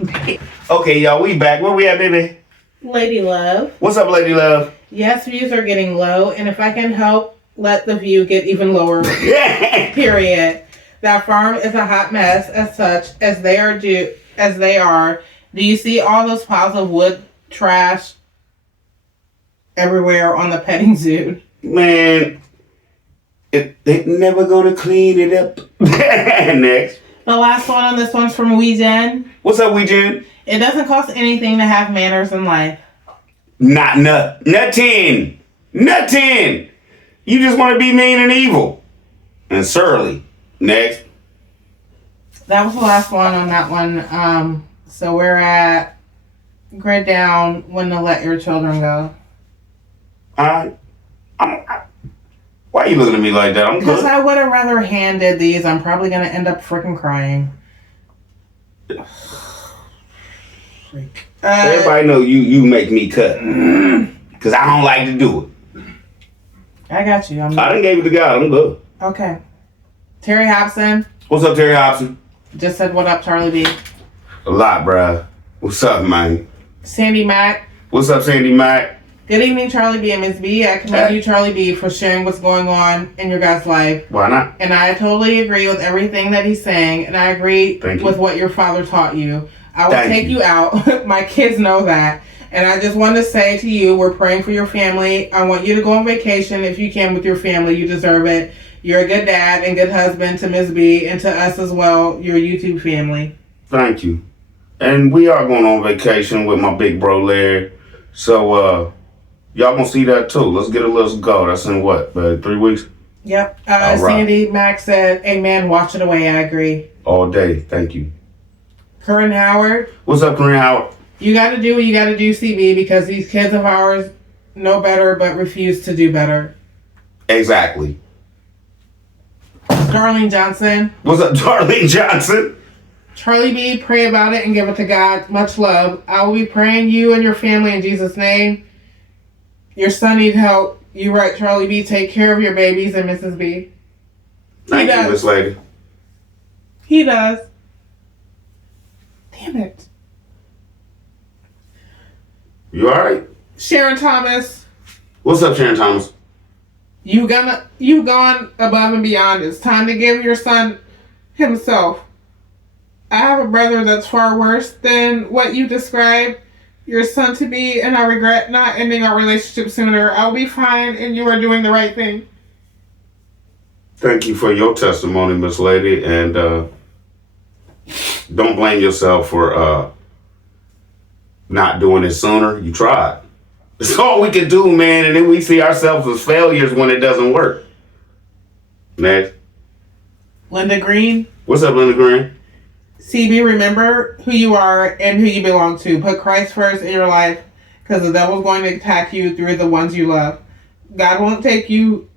Okay, y'all, we back. Where we at, baby? Lady Love. What's up, Lady Love? Yes, views are getting low, and if I can help, let the view get even lower. Period. That farm is a hot mess as such as they are. Do you see all those piles of wood trash everywhere on the petting zoo? Man, they never gonna clean it up. Next. The last one on this one's from Weejen. What's up, Weejen? It doesn't cost anything to have manners in life. Nothing. You just want to be mean and evil and surly. Next. That was the last one on that one. So we're at grid down when to let your children go. Why are you looking at me like that? I'm Because good. I would have rather handed these. I'm probably going to end up freaking crying. Everybody know you make me cut. Because I don't like to do it. I got you. I done gave it to God. I'm good. Okay. Terry Hobson What's up, Terry Hobson? just said, what up, Charlie B? A lot, bruh. What's up, man? Sandy Mack. What's up, Sandy Mack? Good evening, Charlie B and Ms. B. I commend you, Charlie B, for sharing what's going on in your guys' life. Why not? And I totally agree with everything that he's saying. And I agree with what your father taught you. I will take you out. My kids know that. And I just want to say to you, we're praying for your family. I want you to go on vacation if you can with your family. You deserve it. You're a good dad and good husband to Ms. B and to us as well, your YouTube family. Thank you. And we are going on vacation with my big bro Larry. So, y'all gonna see that too. Let's go. That's in what, 3 weeks? Yep. Right. Sandy Mack said, amen, watch it away. I agree. All day. Thank you. Corinne Howard. What's up, Corinne Howard? You got to do what you got to do, CB, because these kids of ours know better but refuse to do better. Exactly. Darlene Johnson. What's up, Darlene Johnson? Charlie B, pray about it and give it to God. Much love. I will be praying you and your family in Jesus' name. Your son needs help. You right, Charlie B. Take care of your babies and Mrs. B. Thank you, Miss Lady. He does. Damn it. You alright? Sharon Thomas. What's up, Sharon Thomas? You've gone above and beyond. It's time to give your son himself. I have a brother that's far worse than what you described your son to be, and I regret not ending our relationship sooner. I'll be fine, and you are doing the right thing. Thank you for your testimony, Miss Lady, and don't blame yourself for not doing it sooner. You tried. It's all we can do, man, and then we see ourselves as failures when it doesn't work. Next. Linda Green. What's up, Linda Green? CB, remember who you are and who you belong to. Put Christ first in your life, because the devil's going to attack you through the ones you love. God won't take you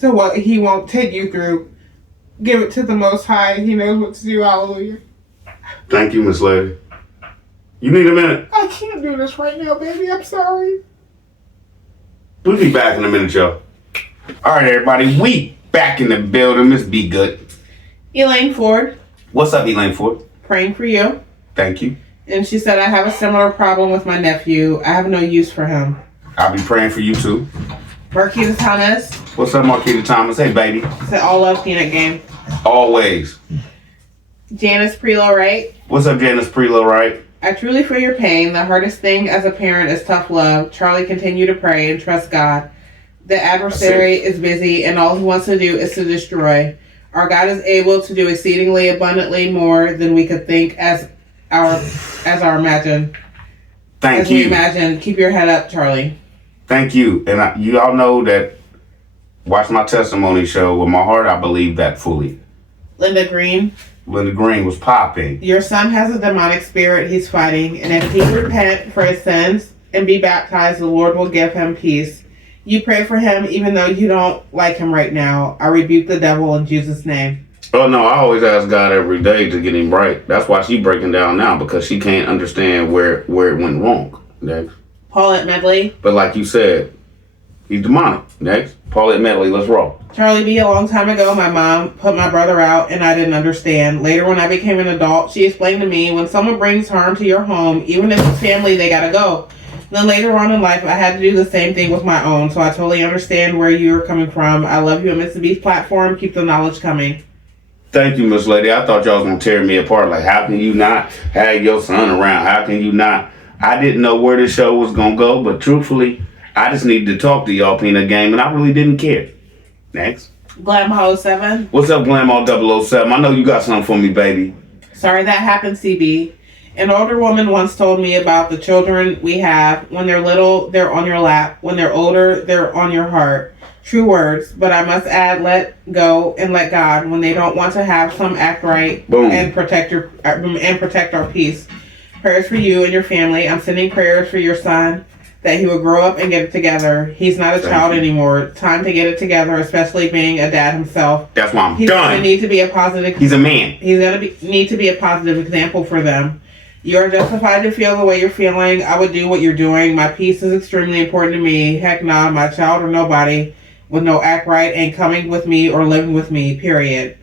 to what he won't take you through. Give it to the Most High. He knows what to do. Hallelujah. Thank you, Miss Lady. You need a minute? I can't do this right now, baby. I'm sorry. We'll be back in a minute, y'all. All right, everybody. We back in the building. Miss Be Good. Elaine Ford. What's up, Elaine Ford? Praying for you. Thank you. And she said, I have a similar problem with my nephew. I have no use for him. I'll be praying for you, too. Marquita Thomas. What's up, Marquita Thomas? Hey, baby. Said, all love peanut game. Always. Janice Prelo Wright. What's up, Janice Prelo Wright? I truly feel your pain. The hardest thing as a parent is tough love. Charlie, continue to pray and trust God. The adversary is busy, and all he wants to do is to destroy. Our God is able to do exceedingly abundantly more than we could think as our imagine. Thank you. We imagine. Keep your head up, Charlie. Thank you. And you all know that, watch my testimony show, with my heart, I believe that fully. Linda Green. Linda Green was popping. Your son has a demonic spirit he's fighting, and if he repent for his sins and be baptized, the Lord will give him peace. You pray for him even though you don't like him right now. I rebuke the devil in Jesus' name. Oh, no, I always ask God every day to get him right. That's why she's breaking down now, because she can't understand where it went wrong. Next. Paulette Medley. But like you said, he's demonic. Next. Paulette Medley, let's roll. Charlie B., a long time ago, my mom put my brother out and I didn't understand. Later, when I became an adult, she explained to me, when someone brings harm to your home, even if it's family, they gotta go. Then later on in life, I had to do the same thing with my own, so I totally understand where you're coming from. I love you on Mr. B's platform. Keep the knowledge coming. Thank you, Miss Lady. I thought y'all was going to tear me apart. Like, how can you not have your son around? How can you not? I didn't know where this show was going to go, but truthfully, I just needed to talk to y'all, Peanut Game, and I really didn't care. Next. Glam 07. What's up, Glam 007? I know you got something for me, baby. Sorry that happened, CB. An older woman once told me about the children we have. When they're little, they're on your lap. When they're older, they're on your heart. True words, but I must add, let go and let God. When they don't want to have some, act right. Boom. And protect our peace. Prayers for you and your family. I'm sending prayers for your son, that he will grow up and get it together. He's not a child anymore. Time to get it together, especially being a dad himself. That's why He's done. Gonna need to be a positive. He's a man. He's gonna need to be a positive example for them. You are justified to feel the way you're feeling. I would do what you're doing. My peace is extremely important to me. Heck nah, my child or nobody with no act right ain't coming with me or living with me, period.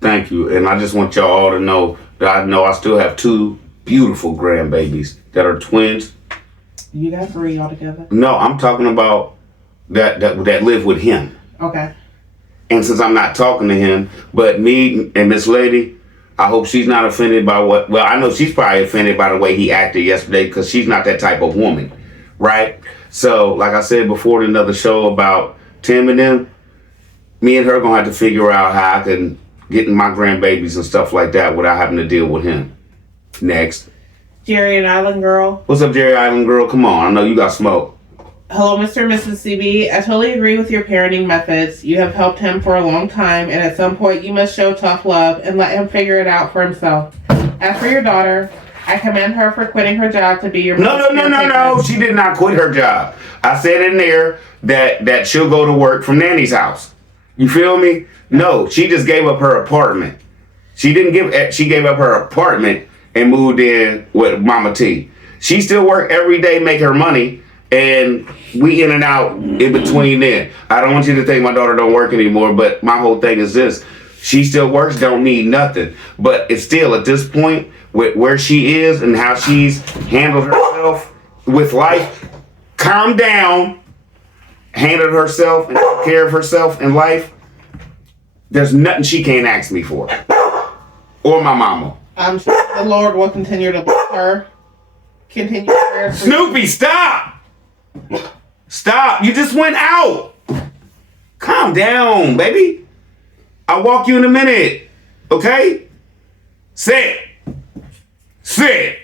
Thank you. And I just want y'all all to know that I still have 2 beautiful grandbabies that are twins. You got 3 altogether? No, I'm talking about that live with him. Okay. And since I'm not talking to him, but me and Miss Lady, I hope she's not offended by well, I know she's probably offended by the way he acted yesterday, because she's not that type of woman, right? So, like I said before in another show about Tim and them, me and her gonna have to figure out how I can get my grandbabies and stuff like that without having to deal with him. Next. Jerry and Island Girl. What's up, Jerry Island Girl? Come on, I know you got smoke. Hello, Mr. and Mrs. CB. I totally agree with your parenting methods. You have helped him for a long time, and at some point you must show tough love and let him figure it out for himself. As for your daughter, I commend her for quitting her job to be your No. She did not quit her job. I said in there that she'll go to work from Nanny's house. You feel me? No, she just gave up her apartment. She gave up her apartment and moved in with Mama T. She still work every day, make her money, and we in and out in between then. I don't want you to think my daughter don't work anymore, but my whole thing is this. She still works, don't need nothing. But it's still, at this point, with where she is and how she's handled herself with life, calm down. handled herself and took care of herself in life, there's nothing she can't ask me for. Or my mama. I'm sure the Lord will continue to bless her. Continue prayer for Snoopy, stop! Stop. You just went out. Calm down, baby. I'll walk you in a minute. Okay? Sit. Sit.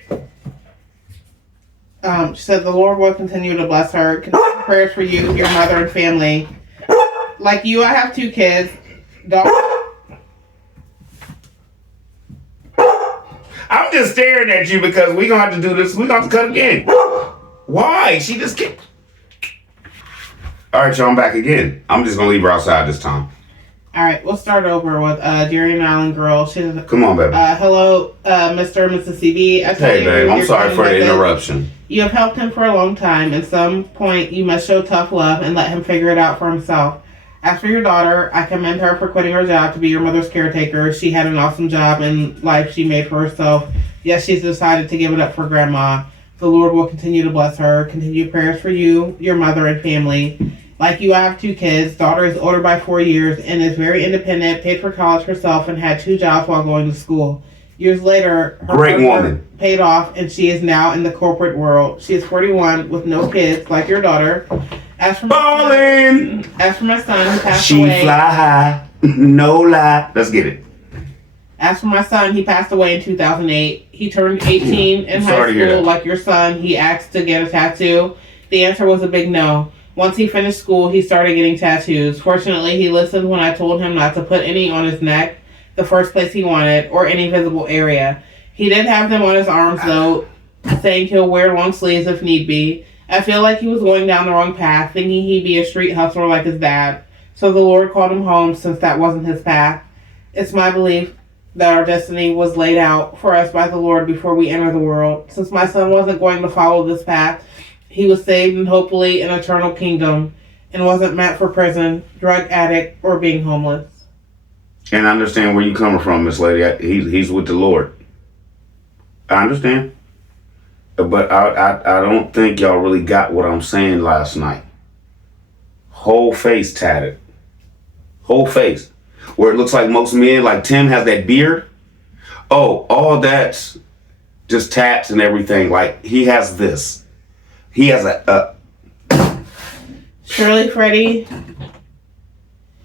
She said the Lord will continue to bless her. Continue prayers for you, your mother, and family. Like you, I have 2 kids. I'm just staring at you because we're going to have to do this. We're going to have to cut again. Why? She just can't. All right, y'all, I'm back again. I'm just going to leave her outside this time. All right, we'll start over with Darien Island Girl. She said, Come on, baby. hello, Mr. and Mrs. CB. Hey, babe, I'm sorry for the interruption. You have helped him for a long time. At some point, you must show tough love and let him figure it out for himself. As for your daughter, I commend her for quitting her job to be your mother's caretaker. She had an awesome job in life she made for herself. Yes, she's decided to give it up for grandma. The Lord will continue to bless her. Continue prayers for you, your mother, and family. Like you, I have 2 kids. Daughter is older by 4 years and is very independent, paid for college herself, and had 2 jobs while going to school. Years later, her Great work woman. paid off, and she is now in the corporate world. She is 41 with no kids, like your daughter. As for Ballin'! my son, who passed She away. fly high. No lie. Let's get it. As for my son, he passed away in 2008. He turned 18 in Sorry high to hear school, that. like your son. He asked to get a tattoo. The answer was a big no. Once he finished school, he started getting tattoos. Fortunately, he listened when I told him not to put any on his neck, the first place he wanted, or any visible area. He did have them on his arms, though, saying he'll wear long sleeves if need be. I feel like he was going down the wrong path, thinking he'd be a street hustler like his dad. So the Lord called him home since that wasn't his path. It's my belief that our destiny was laid out for us by the Lord before we enter the world. Since my son wasn't going to follow this path, he was saved and hopefully an eternal kingdom and wasn't meant for prison, drug addict, or being homeless. And I understand where you're coming from, Miss Lady. He's with the Lord. I understand. But I don't think y'all really got what I'm saying last night. Whole face tatted. Whole face. Where it looks like most men, like Tim has that beard. Oh, all that's just tats and everything. Like, he has this. He has a Shirley Freddie,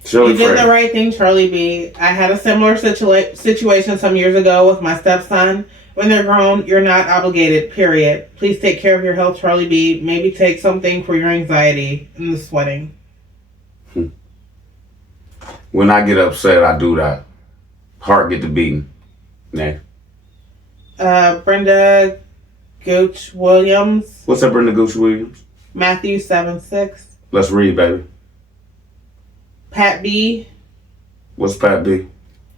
Shirley you did Fred. the right thing, Charlie B. I had a similar situation some years ago with my stepson. When they're grown, you're not obligated, period. Please take care of your health, Charlie B. Maybe take something for your anxiety and the sweating. When I get upset, I do that. Heart get to beating. Next. Brenda Gooch Williams, What's up, Brenda Gooch Williams? Matthew 7:6. Let's read, baby. Pat B. What's Pat B?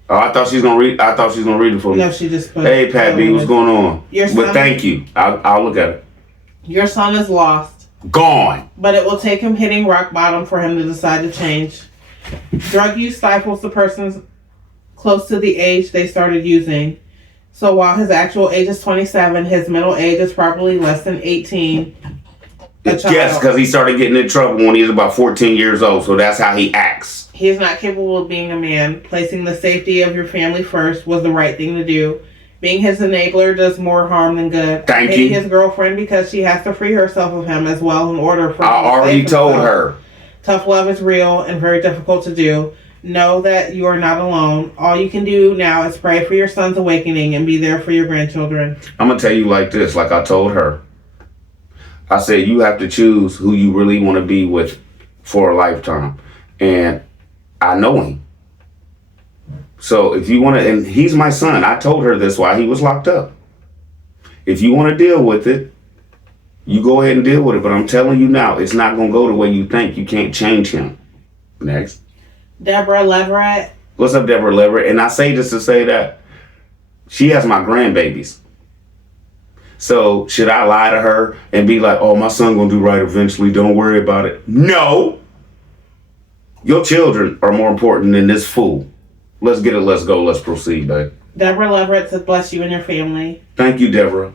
Oh, I thought she's gonna read. I thought she's gonna read it for me. No, she just put. Hey, Pat B, what's going on? Your But son- thank you. I'll look at it. Your son is lost, Gone. but it will take him hitting rock bottom for him to decide to change. Drug use stifles the person's close to the age they started using. So while his actual age is 27, his mental age is probably less than 18. Yes, because he started getting in trouble when he was about 14 years old. So that's how he acts. He is not capable of being a man. Placing the safety of your family first was the right thing to do. Being his enabler does more harm than good. Thank Hating you. his girlfriend because she has to free herself of him as well in order for him I to already save told himself. her. Tough love is real and very difficult to do. Know that you are not alone. All you can do now is pray for your son's awakening and be there for your grandchildren. I'm gonna tell you like this, like I told her. I said you have to choose who you really want to be with for a lifetime, and I know him. So if you want to, and he's my son. I told her this while he was locked up. If you want to deal with it, you go ahead and deal with it. But I'm telling you now, it's not gonna go the way you think. You can't change him. Next. Deborah Leverett. What's up, Deborah Leverett? And I say this to say that she has my grandbabies. So should I lie to her and be like, oh, my son gonna do right eventually, don't worry about it? No. Your children are more important than this fool. Let's get it, let's go, let's proceed, babe. Deborah Leverett says bless you and your family. Thank you, Deborah.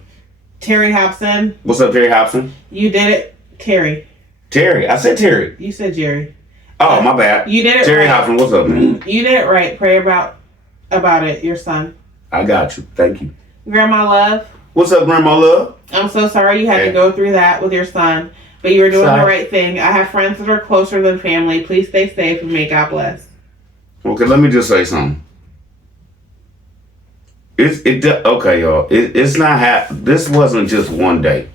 Terry Hobson. What's up, Terry Hobson? You did it, Terry. Terry. I said Terry. You said Jerry. Oh, my bad. You did it Terry right. Hoffman, what's up, man? You did it right. Pray about it, your son. I got you. Thank you. Grandma Love, What's up, Grandma Love? I'm so sorry you had Hey. to go through that with your son, but you were doing Sorry. the right thing. I have friends that are closer than family. Please stay safe and may God bless. Okay, let me just say something. Okay, y'all. It's not this wasn't just one day.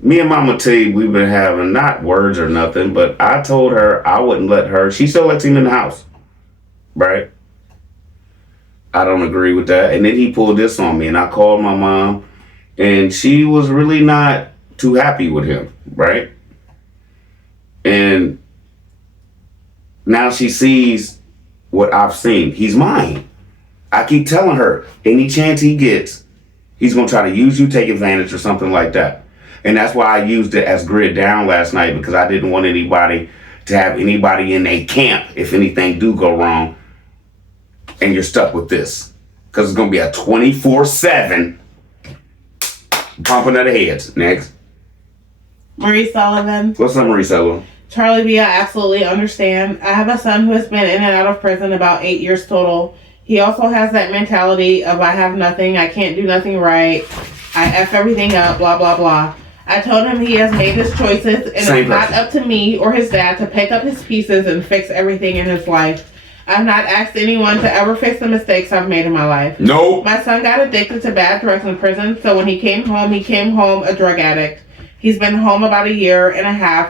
Me and Mama T, we've been having not words or nothing, but I told her I wouldn't let her. She still lets him in the house, right? I don't agree with that. And then he pulled this on me, and I called my mom, and she was really not too happy with him, right? And now she sees what I've seen. He's mine. I keep telling her, any chance he gets, he's going to try to use you, take advantage or something like that. And that's why I used it as grid down last night, because I didn't want anybody to have anybody in a camp if anything do go wrong and you're stuck with this. Because it's going to be a 24/7 pumping of the heads. Next. Marie Sullivan. What's up, Marie Sullivan? Charlie B, I absolutely understand. I have a son who has been in and out of prison about 8 years total. He also has that mentality of I have nothing, I can't do nothing right, I F everything up, blah, blah, blah. I told him he has made his choices, and Same it's not person. up to me or his dad to pick up his pieces and fix everything in his life. I've not asked anyone to ever fix the mistakes I've made in my life. Nope. My son got addicted to bad drugs in prison, so when he came home a drug addict. He's been home about 1.5 years,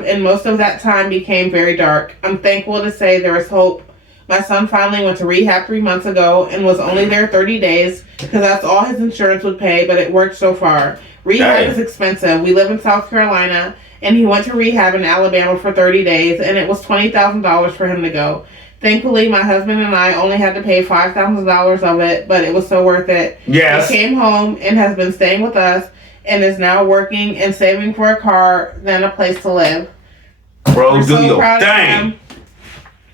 and most of that time became very dark. I'm thankful to say there is hope. My son finally went to rehab 3 months ago and was only there 30 days because that's all his insurance would pay, but it worked so far. Rehab is expensive. We live in South Carolina, and he went to rehab in Alabama for 30 days, and it was $20,000 for him to go. Thankfully, my husband and I only had to pay $5,000 of it, but it was so worth it. Yes. He came home and has been staying with us and is now working and saving for a car than a place to live. Bro, do your proud of thing. him.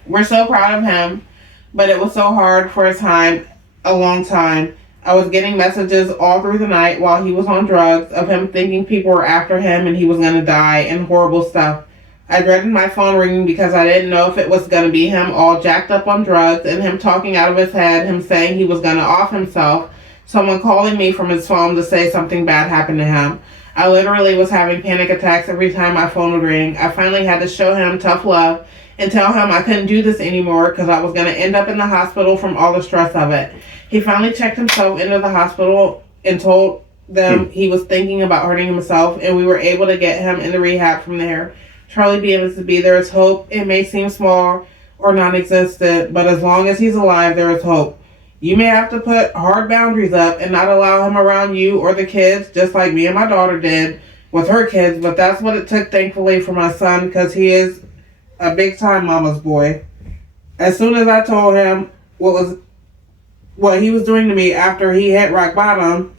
We're so proud of him, but it was so hard for a long time. I was getting messages all through the night while he was on drugs of him thinking people were after him and he was going to die and horrible stuff. I dreaded my phone ringing because I didn't know if it was going to be him all jacked up on drugs and him talking out of his head, him saying he was going to off himself, someone calling me from his phone to say something bad happened to him. I literally was having panic attacks every time my phone would ring. I finally had to show him tough love and tell him I couldn't do this anymore because I was going to end up in the hospital from all the stress of it. He finally checked himself into the hospital and told them he was thinking about hurting himself, and we were able to get him into rehab from there. Charlie B, Mrs. B, there is hope. It may seem small or non-existent, but as long as he's alive, there is hope. You may have to put hard boundaries up and not allow him around you or the kids, just like me and my daughter did with her kids, but that's what it took, thankfully, for my son, because he is a big-time mama's boy. As soon as I told him what he was doing to me after he hit rock bottom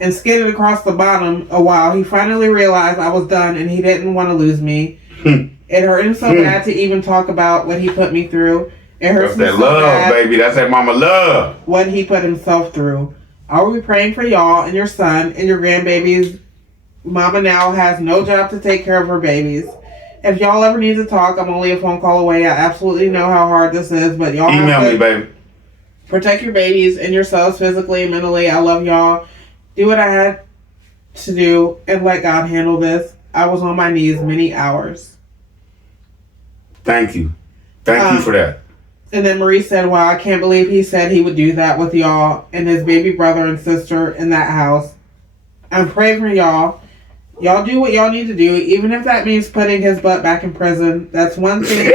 and skidded across the bottom a while, he finally realized I was done and he didn't want to lose me. It hurt him so bad to even talk about what he put me through. It hurts That's me that so love, bad baby. That's that mama love. what he put himself through. I will be praying for y'all and your son and your grandbabies. Mama now has no job to take care of her babies. If y'all ever need to talk, I'm only a phone call away. I absolutely know how hard this is, but y'all Email have to me, baby. protect your babies and yourselves physically and mentally. I love y'all. Do what I had to do and let God handle this. I was on my knees many hours. Thank you. Thank you for that. And then Marie said, wow, I can't believe he said he would do that with y'all and his baby brother and sister in that house. I'm praying for y'all. Y'all do what y'all need to do, even if that means putting his butt back in prison. That's one thing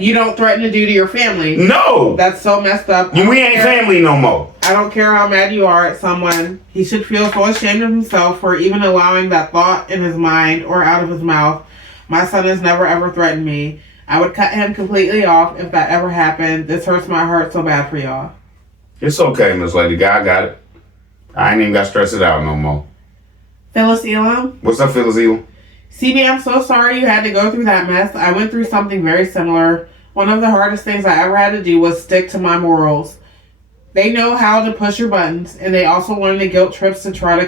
you don't threaten to do to your family. No. That's so messed up. We ain't family no more. I don't care how mad you are at someone. He should feel so ashamed of himself for even allowing that thought in his mind or out of his mouth. My son has never ever threatened me. I would cut him completely off if that ever happened. This hurts my heart so bad for y'all. It's okay, Miss Lady. God got it. I ain't even got to stress it out no more. Phyllis Elam. What's up, Phyllis Elam? CB, I'm so sorry you had to go through that mess. I went through something very similar. One of the hardest things I ever had to do was stick to my morals. They know how to push your buttons, and they also learn the guilt trips to try to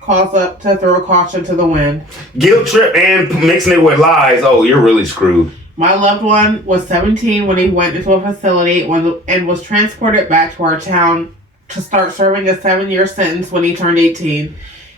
calls up to throw caution to the wind. Guilt trip and mixing it with lies. Oh, you're really screwed. My loved one was 17 when he went into a facility and was transported back to our town to start serving a 7-year sentence when he turned 18.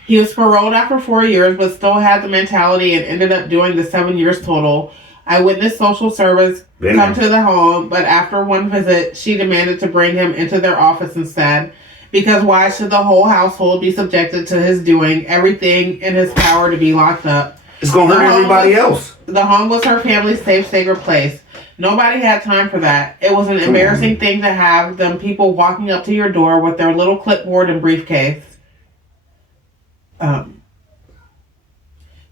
He was paroled after 4 years, but still had the mentality and ended up doing the 7 years total. I witnessed social service come to the home, but after one visit, she demanded to bring him into their office instead. Because why should the whole household be subjected to his doing everything in his power to be locked up? It's going to hurt everybody else. The home was her family's safe, sacred place. Nobody had time for that. It was an embarrassing thing to have them people walking up to your door with their little clipboard and briefcase.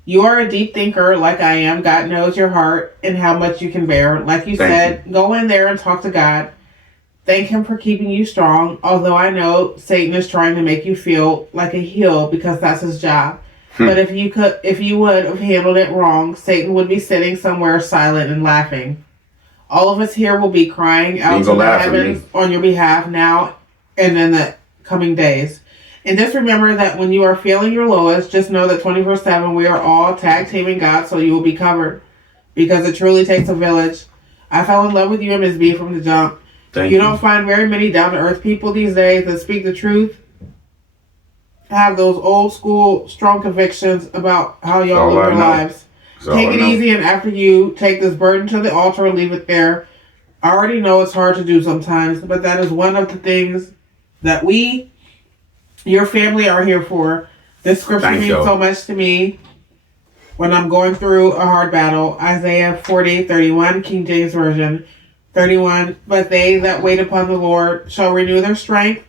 You are a deep thinker like I am. God knows your heart and how much you can bear. Like you said, go in there and talk to God. Thank him for keeping you strong, although I know Satan is trying to make you feel like a heel because that's his job. But if you would have handled it wrong, Satan would be sitting somewhere silent and laughing. All of us here will be crying out to the heavens on your behalf now and in the coming days. And just remember that when you are feeling your lowest, just know that 24/7 we are all tag teaming God so you will be covered. Because it truly takes a village. I fell in love with you and Ms. B from the jump. You don't find very many down-to-earth people these days that speak the truth, have those old school strong convictions about how y'all live your lives. Take it easy, and after you take this burden to the altar and leave it there. I already know it's hard to do sometimes, but that is one of the things that we, your family, are here for. This scripture means so much to me when I'm going through a hard battle. Isaiah 40:31, King James Version. 31, but they that wait upon the Lord shall renew their strength.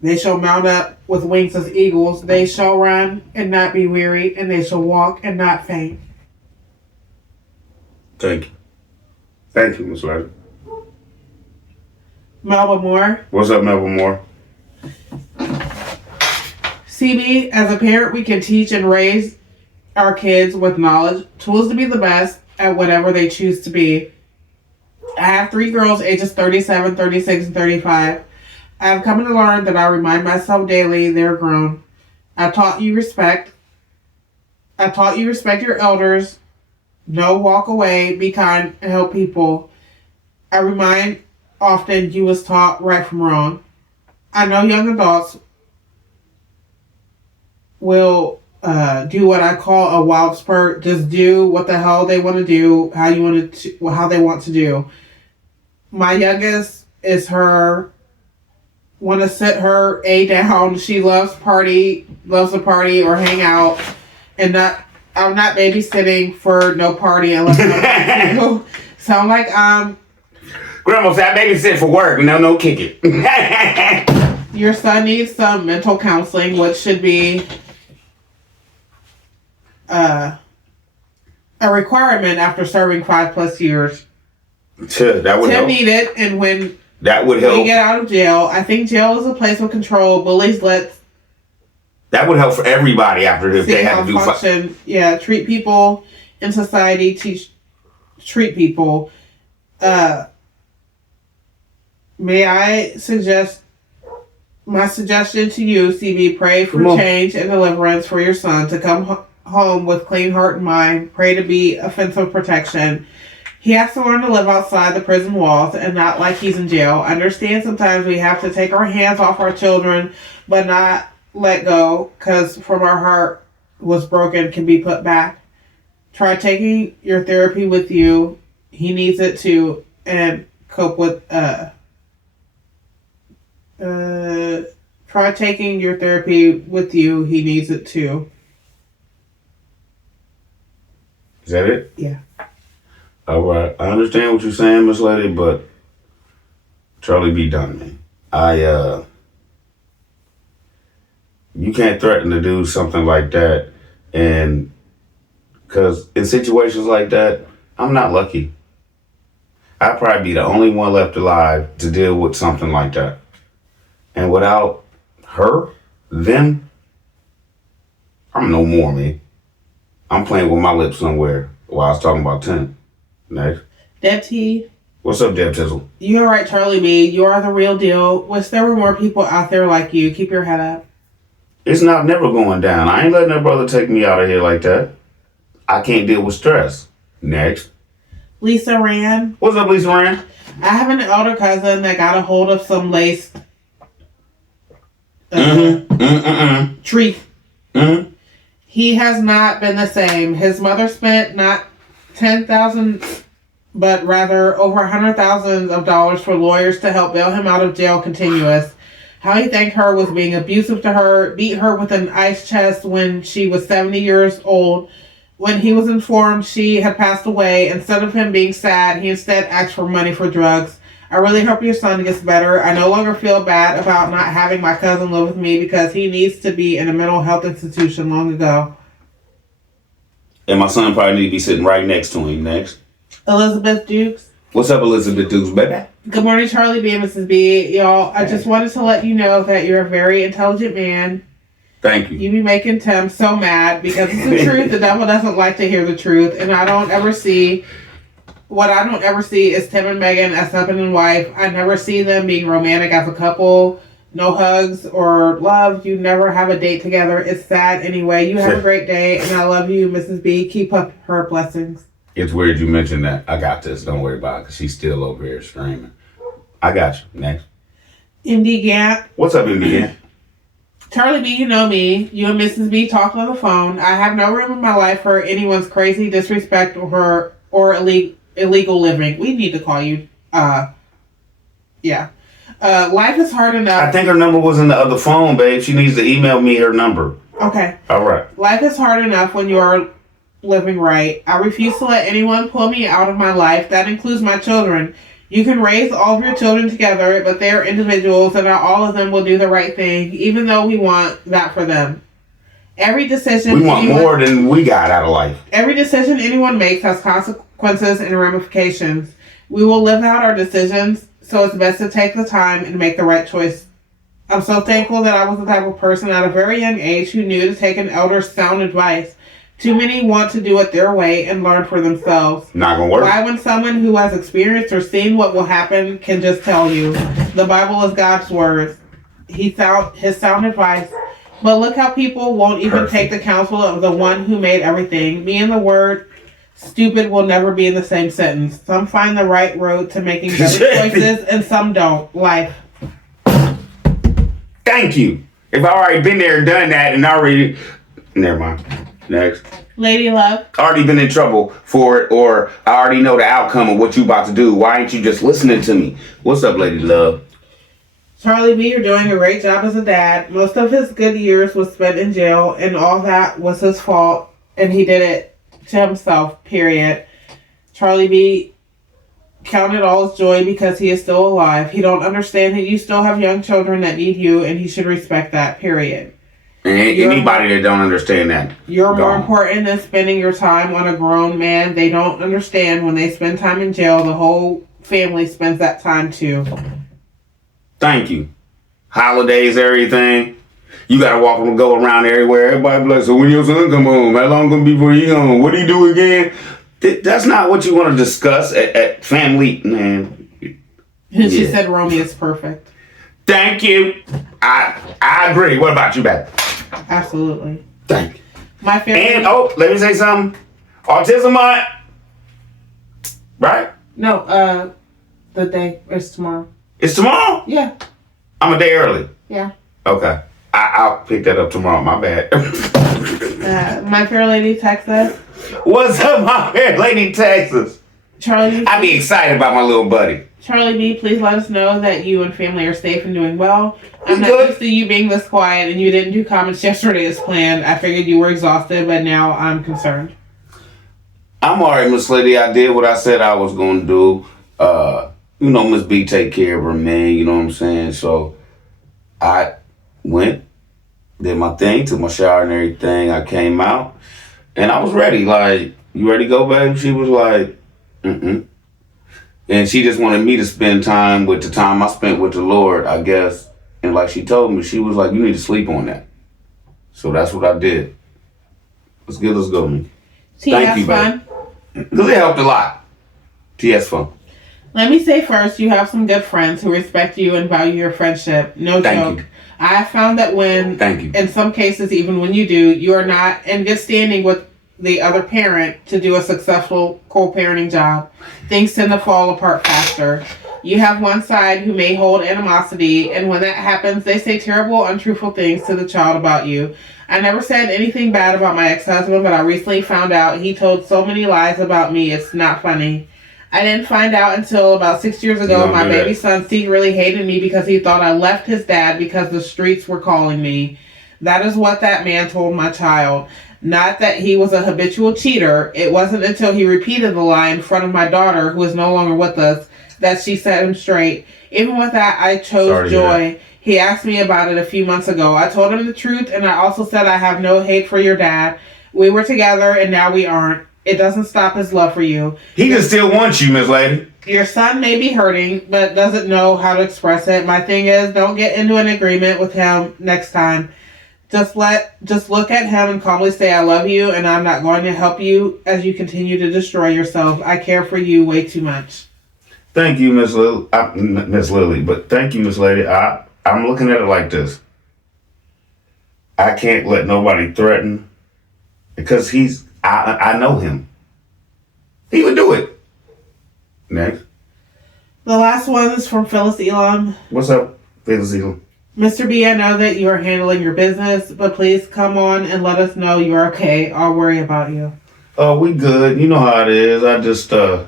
They shall mount up with wings as eagles. They shall run and not be weary, and they shall walk and not faint. Thank you. Thank you, Ms. Leslie. Melba Moore. What's up, Melba Moore? CB, as a parent, we can teach and raise our kids with knowledge, tools to be the best at whatever they choose to be. I have 3 girls, ages 37, 36, and 35. I have come to learn that I remind myself daily they're grown. I taught you respect your elders. No, walk away, be kind, and help people. I remind often you was taught right from wrong. I know young adults will do what I call a wild spurt. Just do what the hell they want to do, how they want to do. My youngest is want to sit her A down. She loves to party or hang out, and I'm not babysitting for no party unless I'm sound like Grandma said I babysit for work. No kick it. Your son needs some mental counseling, which should be a requirement after serving 5+ years. That would help. Tim need it, and when that would help. We get out of jail. I think jail is a place of control. Bullies that would help for everybody after if they had to do function. Yeah, treat people in society. Treat people. May I suggest my suggestion to you, CB? Pray for change and deliverance for your son to come home with clean heart and mind. Pray to be offensive protection. He has to learn to live outside the prison walls and not like he's in jail. Understand sometimes we have to take our hands off our children, but not let go, because from our heart was broken can be put back. Try taking your therapy with you. He needs it too, and cope with try taking your therapy with you. He needs it too. Is that it? Yeah. All right. I understand what you're saying, Miss Lady, but Charlie be done, man. You can't threaten to do something like that, and because in situations like that, I'm not lucky. I'd probably be the only one left alive to deal with something like that. And without them, I'm no more, man. I'm playing with my lips somewhere while I was talking about 10. Next. Deb T. What's up, Deb Tizzle? You're right, Charlie B. You are the real deal. Wish there were more people out there like you. Keep your head up. It's not never going down. I ain't letting her brother take me out of here like that. I can't deal with stress. Next. Lisa Rand. What's up, Lisa Rand? I have an elder cousin that got a hold of some lace treat. Mm-hmm. He has not been the same. His mother spent not $10,000, but rather over $100,000 for lawyers to help bail him out of jail continuous. How he thanked her was being abusive to her, beat her with an ice chest when she was 70 years old. When he was informed she had passed away, instead of him being sad, he instead asked for money for drugs. I really hope your son gets better. I no longer feel bad about not having my cousin live with me because he needs to be in a mental health institution long ago. And my son probably need to be sitting right next to him. Next. Elizabeth Dukes. What's up, Elizabeth Dukes, baby? Good morning, Charlie B and Mrs. B. Y'all, I just wanted to let you know that you're a very intelligent man. Thank you. You be making Tim so mad because it's the truth. The devil doesn't like to hear the truth. And what I don't ever see is Tim and Megan as husband and wife. I never see them being romantic as a couple. No hugs or love. You never have a date together. It's sad anyway. You have a great day. And I love you, Mrs. B. Keep up her blessings. It's weird you mentioned that. I got this. Don't worry about it because she's still over here screaming. I got you. Next. Indy Gant. What's up, Indy Gant? Charlie B, you know me. You and Mrs. B talked on the phone. I have no room in my life for anyone's crazy disrespect or illegal living. We need to call you. Yeah. Life is hard enough. I think her number was in the other phone, babe. She needs to email me her number. Okay. All right. Life is hard enough when you are living right. I refuse to let anyone pull me out of my life. That includes my children. You can raise all of your children together, but they are individuals and not all of them will do the right thing, even though we want that for them. Every decision we want more than we got out of life. Every decision anyone makes has consequences and ramifications. We will live out our decisions, so it's best to take the time and make the right choice. I'm so thankful that I was the type of person at a very young age who knew to take an elder's sound advice. Too many want to do it their way and learn for themselves. Not gonna work. Why, when someone who has experienced or seen what will happen can just tell you? The Bible is God's word. His sound advice. But look how people won't even take the counsel of the one who made everything. Me and the word stupid will never be in the same sentence. Some find the right road to making better choices and some don't. Life. Thank you. If I already been there and done that and already... Never mind. Next. Lady Love. Already been in trouble for it, or I already know the outcome of what you about to do. Why ain't you just listening to me? What's up, Lady Love? Charlie B, you're doing a great job as a dad. Most of his good years was spent in jail, and all that was his fault, and he did it to himself, period. Charlie B, count it all as joy because he is still alive. He don't understand that you still have young children that need you, and he should respect that, period. And anybody that don't understand that. You're more important than spending your time on a grown man. They don't understand when they spend time in jail, the whole family spends that time too. Thank you. Holidays, everything. You gotta walk and go around everywhere. Everybody be like, so when your son come home, how long gonna be before he home? What do you do again? That's not what you want to discuss at family, man. She said Romy is perfect. Thank you. I agree. What about you, babe? Absolutely. Thank you. My family. And let me say something. Autism month, right? No, the day is tomorrow. It's tomorrow? Yeah. I'm a day early. Yeah. Okay. I'll pick that up tomorrow. My bad. My Fair Lady Texas. What's up, my Fair Lady Texas? Charlie. I be excited about my little buddy. Charlie B, please let us know that you and family are safe and doing well. I'm not used to you being this quiet, and you didn't do comments yesterday as planned. I figured you were exhausted, but now I'm concerned. I'm alright, Miss Lady. I did what I said I was going to do. Miss B take care of her man, you know what I'm saying? So I went, did my thing, took my shower and everything. I came out, and I was ready. Like, you ready to go, babe? She was like, mm-mm. And she just wanted me to spend time with the time I spent with the Lord, I guess. And like she told me, she was like, you need to sleep on that. So that's what I did. Let's go, man. Thank you, babe. Because it helped a lot. TS fun. Let me say first, you have some good friends who respect you and value your friendship. No joke. You. I found that when, Thank you. in some cases, even when you do, you are not in good standing with the other parent to do a successful co-parenting job. Things tend to fall apart faster. You have one side who may hold animosity, and when that happens, they say terrible, untruthful things to the child about you. I never said anything bad about my ex-husband, but I recently found out he told so many lies about me, it's not funny. I didn't find out until about 6 years ago my baby son secretly hated me because he thought I left his dad because the streets were calling me. That is what that man told my child. Not that he was a habitual cheater. It wasn't until he repeated the lie in front of my daughter, who is no longer with us, that she set him straight. Even with that, I chose joy. He asked me about it a few months ago. I told him the truth, and I also said I have no hate for your dad. We were together, and now we aren't. It doesn't stop his love for you. He just still wants you, Miss Lady. Your son may be hurting, but doesn't know how to express it. My thing is, don't get into an agreement with him next time. Just look at him and calmly say, I love you, and I'm not going to help you as you continue to destroy yourself. I care for you way too much. Thank you, Miss Lily. Miss Lily, but thank you, Miss Lady. I'm looking at it like this. I can't let nobody threaten because I know him. He would do it. Next. The last one is from Phyllis Elam. What's up, Phyllis Elam? Mr. B, I know that you are handling your business, but please come on and let us know you're okay. I'll worry about you. Oh, we good. You know how it is. I just, I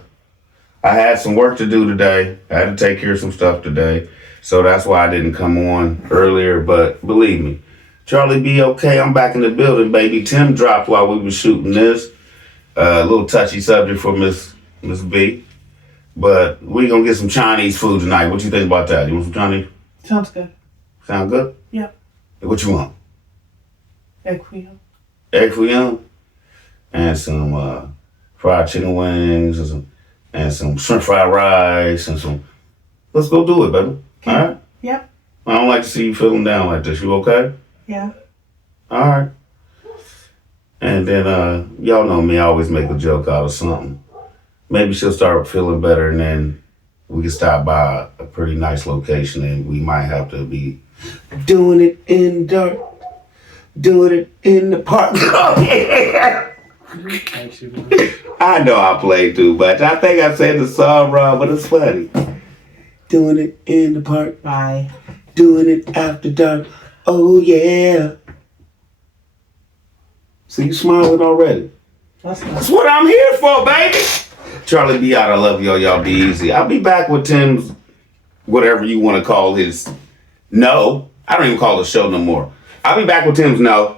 had some work to do today. I had to take care of some stuff today. So that's why I didn't come on earlier. But believe me, Charlie be okay. I'm back in the building, baby. Tim dropped while we were shooting this. A little touchy subject for Miss B. But we gonna get some Chinese food tonight. What you think about that? You want some Chinese? Sounds good. Sound good? Yeah. What you want? Egg foo-young. Egg foo-young? And some fried chicken wings and some shrimp fried rice and some... Let's go do it, baby. Okay. All right? Yep. I don't like to see you feeling down like this. You okay? Yeah. All right. And then, y'all know me, I always make a joke out of something. Maybe she'll start feeling better and then we can stop by a pretty nice location and we might have to be doing it in the dark, doing it in the park. I know I played too much. I think I said the song wrong, but it's funny. Doing it in the park. Bye. Doing it after dark. Oh, yeah. See, you smiling already. That's what I'm here for, baby. Charlie be out. I love y'all. Y'all be easy. I'll be back with Tim's, whatever you want to call his, no. I don't even call the show no more. I'll be back with Tim's no.